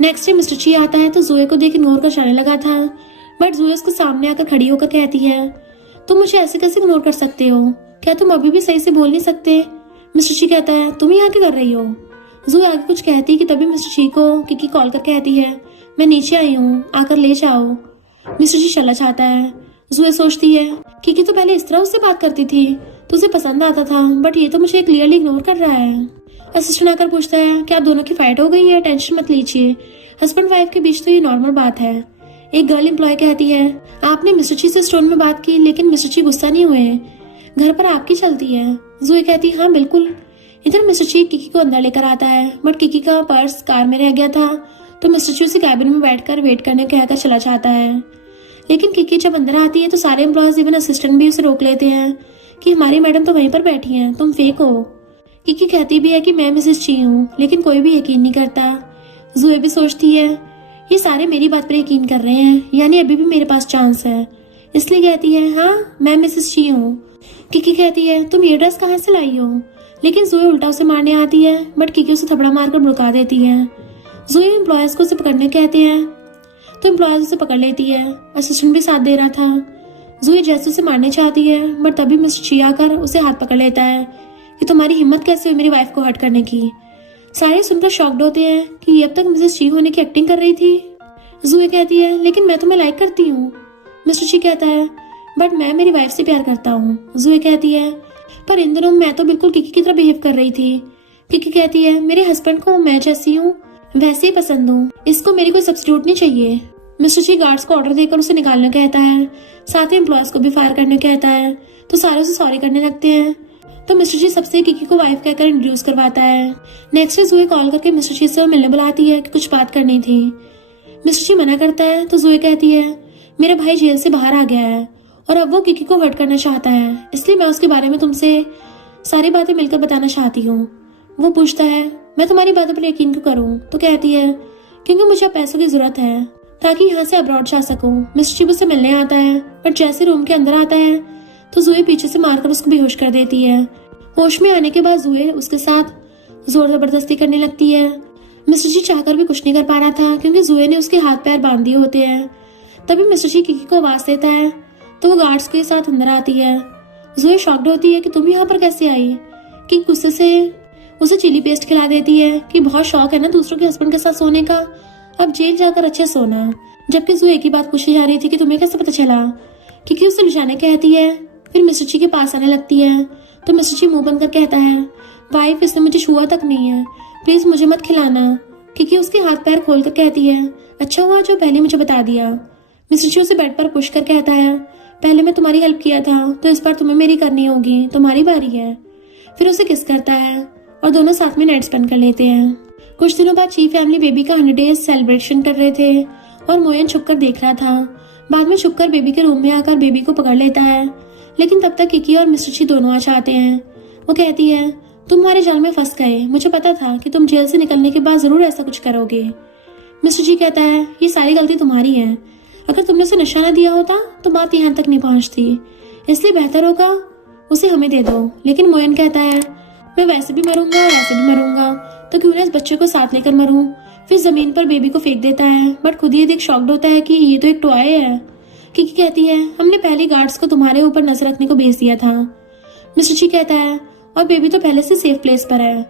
नेक्स्ट डे मिस्टर ची आता है तो जुए को देख इग्नोर कर जाने लगा था, बट जुए उसके सामने आकर खड़ी होकर कहती है तुम मुझे ऐसे कैसे इग्नोर कर सकते हो, क्या तुम अभी भी सही से बोल नहीं सकते। मिस्टर ची कहता है तुम यहाँ क्या कर रही हो। जुए आगे कुछ कहती कि तभी मिस्टर ची को किकी कॉल कर कहती है मैं नीचे आई हूँ, आकर ले जाओ। मिस्टर जी चला जाता है। जुए सोचती है किकी तो पहले इस तरह उससे बात करती थी तो उसे पसंद आता था, बट ये तो मुझे क्लियरली इग्नोर कर रहा है। असिस्टेंट आकर पूछता है कि आप दोनों की फाइट हो गई है, टेंशन मत लीजिए, हस्बैंड वाइफ के बीच तो ये नॉर्मल बात है। एक गर्ल एम्प्लॉय कहती है आपने मिस्टर जी से स्टोन में बात की लेकिन मिस्टर जी गुस्सा नहीं हुए, घर पर आपकी चलती है। जुए कहती हाँ बिल्कुल। इधर मिस्टर जी किकी को अंदर लेकर आता है, बट किकी का पर्स कार में रह गया था तो मिस्टर जी उसे कैबिन में बैठकर वेट करने कहकर चला जाता है। लेकिन किकी जब अंदर आती है तो सारे एम्प्लॉयज इवन असिस्टेंट भी उसे रोक लेते हैं कि हमारी मैडम तो वहीं पर बैठी हैं, तुम फेक हो। किकी कहती भी है कि मैं मिसेस ची हूँ, लेकिन कोई भी यकीन नहीं करता। जुए भी सोचती है ये सारे मेरी बात पर यकीन कर रहे हैं, यानी अभी भी मेरे पास चांस है, इसलिए कहती है हाँ मैं मिसेस ची हूँ। किकी कहती है तुम ये ड्रेस कहाँ से लाई हो, लेकिन जुए उल्टा उसे मारने आती है, बट किकी उसे थपड़ा मारकर भड़का देती है। जुए एम्प्लॉयज को उसे पकड़ने कहते हैं तो एम्प्लॉयज उसे पकड़ लेती है। असिस्टेंट भी साथ दे रहा था। जुए जैसे उसे मारने चाहती है, बट तभी मिस्टर ची आकर उसे हाथ पकड़ लेता है कि तुम्हारी हिम्मत कैसे हुई मेरी वाइफ को हर्ट करने की। सारे सुनकर शॉक्ड होते हैं कि ये अब तक मिसेस ची होने की एक्टिंग कर रही थी। जुए कहती है लेकिन मैं तुम्हें लाइक करती हूँ। मिस्टर ची कहता है बट मैं मेरी वाइफ से प्यार करता हूँ। जुए कहती है पर इन दिनों मैं तो बिल्कुल किकी की तरह बिहेव कर रही थी। किकी कहती है मेरे हस्बैंड को मैं जैसी हूँ वैसे ही पसंद हूँ, इसको मेरी कोई सब्स्टिट्यूट नहीं चाहिए। मिस्टर जी गार्ड्स को ऑर्डर देकर उसे निकालने कहता है, साथ ही एम्प्लॉयज को भी फायर करने कहता है, तो सारे उसे सॉरी करने लगते हैं। तो मिस्टर जी सबसे किकी को वाइफ कहकर इंट्रोड्यूस करवाता है। नेक्स्ट डे जुए कॉल करके मिस्टर जी से मिलने बुलाती है कि कुछ बात करनी थी। मिस्टर जी मना करता है तो जुए कहती है मेरा भाई जेल से बाहर आ गया है और अब वो किकी को हर्ट करना चाहता है, इसलिए मैं उसके बारे में तुमसे सारी बातें मिलकर बताना चाहती हूँ। वो पूछता है मैं तुम्हारी बातों पर यकीन क्यों करूँ, तो कहती है क्योंकि मुझे अब पैसों की जरूरत है ताकि यहाँ से अब्रॉड जा सकूं। मिस्टर जी उससे मिलने आता है, बट जैसे रूम के अंदर आता है तो जुए पीछे से मारकर उसको बेहोश कर देती है। होश में आने के बाद जुए उसके साथ जोर जबरदस्ती करने लगती है। मिस्टर जी चाहकर भी कुछ नहीं कर पा रहा था क्योंकि जुए ने उसके हाथ पैर बांध दिए होते हैं। तभी मिस्टर जी किकी को आवाज देता है तो वो गार्ड्स के साथ अंदर आती है। जुए शॉक्ड होती है कि तुम यहाँ पर कैसे आई। कि गुस्से से उसे चिली पेस्ट खिला देती है कि बहुत शौक है ना दूसरों के हस्बैंड के साथ सोने का, अब जेल जाकर अच्छे सोना। जबकि जुए की बात पूछी जा रही थी कि तुम्हें कैसे पता चला, क्योंकि उसे ले जाने कहती है। फिर मिस्टर जी के पास आने लगती है तो मिस्टर जी मुंह बंद कर कहता है वाइफ इसने मुझे छुआ तक नहीं है, प्लीज मुझे मत खिलाना। क्योंकि उसके हाथ पैर खोल कर कहती है अच्छा हुआ जो पहले मुझे बता दिया। मिस्टर जी उसे बेड पर पुश कर कहता है पहले मैं तुम्हारी हेल्प किया था तो इस बार तुम्हें मेरी करनी होगी, तुम्हारी बारी है। फिर उसे किस करता है और दोनों साथ में नाइट स्पेंड कर लेते हैं। कुछ दिनों बाद ची फैमिली बेबी का 100 डेज सेलिब्रेशन कर रहे थे और मोयन छुपकर देख रहा था। बाद में छुपकर बेबी के रूम में आकर बेबी को पकड़ लेता है, लेकिन तब तक किकी और मिस्टर ची दोनों आ जाते हैं। वो कहती है तुम हमारे जाल में फंस गए, मुझे पता था कि तुम जेल से निकलने के बाद जरूर ऐसा कुछ करोगे। मिस्टर जी कहता है ये सारी गलती तुम्हारी है, अगर तुमने उसे नशा न दिया होता तो बात यहाँ तक नहीं पहुँचती, इसलिए बेहतर होगा उसे हमें दे दो। लेकिन मोयन कहता है मैं वैसे भी मरूंगा और ऐसे भी मरूंगा, तो क्यों ना इस बच्चे को साथ लेकर मरूं। फिर जमीन पर बेबी को फेंक देता है, बट खुद ही देख शॉक्ड होता है कि ये तो एक टॉय है। किकी कहती है हमने पहले गार्ड्स को तुम्हारे ऊपर नजर रखने को भेज दिया था। मिस्टर जी कहता है और बेबी तो पहले से सेफ प्लेस पर है।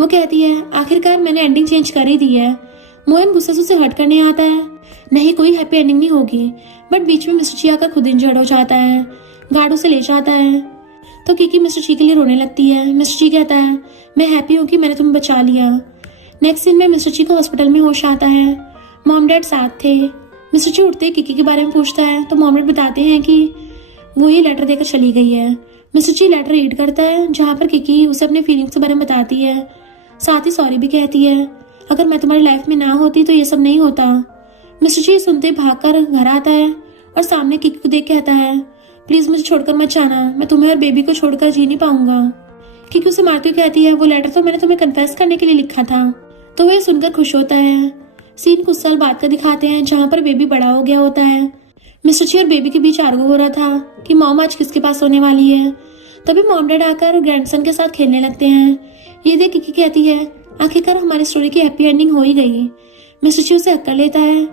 वो कहती है आखिरकार मैंने एंडिंग चेंज कर ही दी है। मोहन गुस्से से उसे हर्ट करने आता है, नहीं कोई हैप्पी एंडिंग नहीं होगी, बट बीच में मिस्टर जी आकर खुद इंजर्ड हो जाता है। गार्ड उसे ले जाता है तो किकी मिस्टर जी के लिए रोने लगती है। मिस्टर जी कहता है मैं हैप्पी हूँ कि मैंने तुम्हें बचा लिया। नेक्स्ट सीन में मिस्टर जी को हॉस्पिटल में होश आता है। मॉम डैड साथ थे। मिस्टर ची उठते ही किकी के बारे में पूछता है तो मॉम डैड बताते हैं कि वो ये लेटर देकर चली गई है। मिस्टर ची लेटर रीड करता है जहाँ पर किकी उसे अपने फीलिंग्स के बारे में बताती है, साथ ही सॉरी भी कहती है, अगर मैं तुम्हारी लाइफ में ना होती तो ये सब नहीं होता। मिस्टर ची सुनते भागकर घर आता है और सामने किकी को देख कहता है, प्लीज मुझे छोड़कर मत जाना, मैं तुम्हें और बेबी को छोड़कर जी नहीं पाऊंगा। किकी उसे मारती हुई कहती है, वो लेटर तो मैंने तुम्हें कन्फेस करने के लिए लिखा था। तो वह सुनकर खुश होता है। सीन कुछ साल बाद का दिखाते हैं जहाँ पर बेबी बड़ा हो गया होता है। मिस्टर ची और बेबी के बीच आर्गू हो रहा था कि मॉम आज किसके पास होने वाली है। तभी मॉम डैड आकर ग्रैंडसन के साथ खेलने लगते हैं। ये देख किकी कहती है, आखिरकार हमारी स्टोरी की हैप्पी एंडिंग हो ही गई। मिस्टर ची उसे हक कर लेता है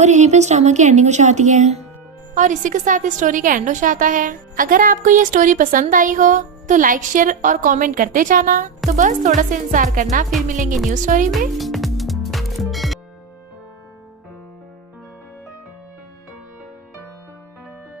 और यहीं पर इस ड्रामा की एंडिंग हो जाती है। और इसी के साथ इस स्टोरी का एंड हो जाता है। अगर आपको ये स्टोरी पसंद आई हो तो लाइक शेयर और कमेंट करते जाना। तो बस थोड़ा सा इंतजार करना, फिर मिलेंगे न्यू स्टोरी में।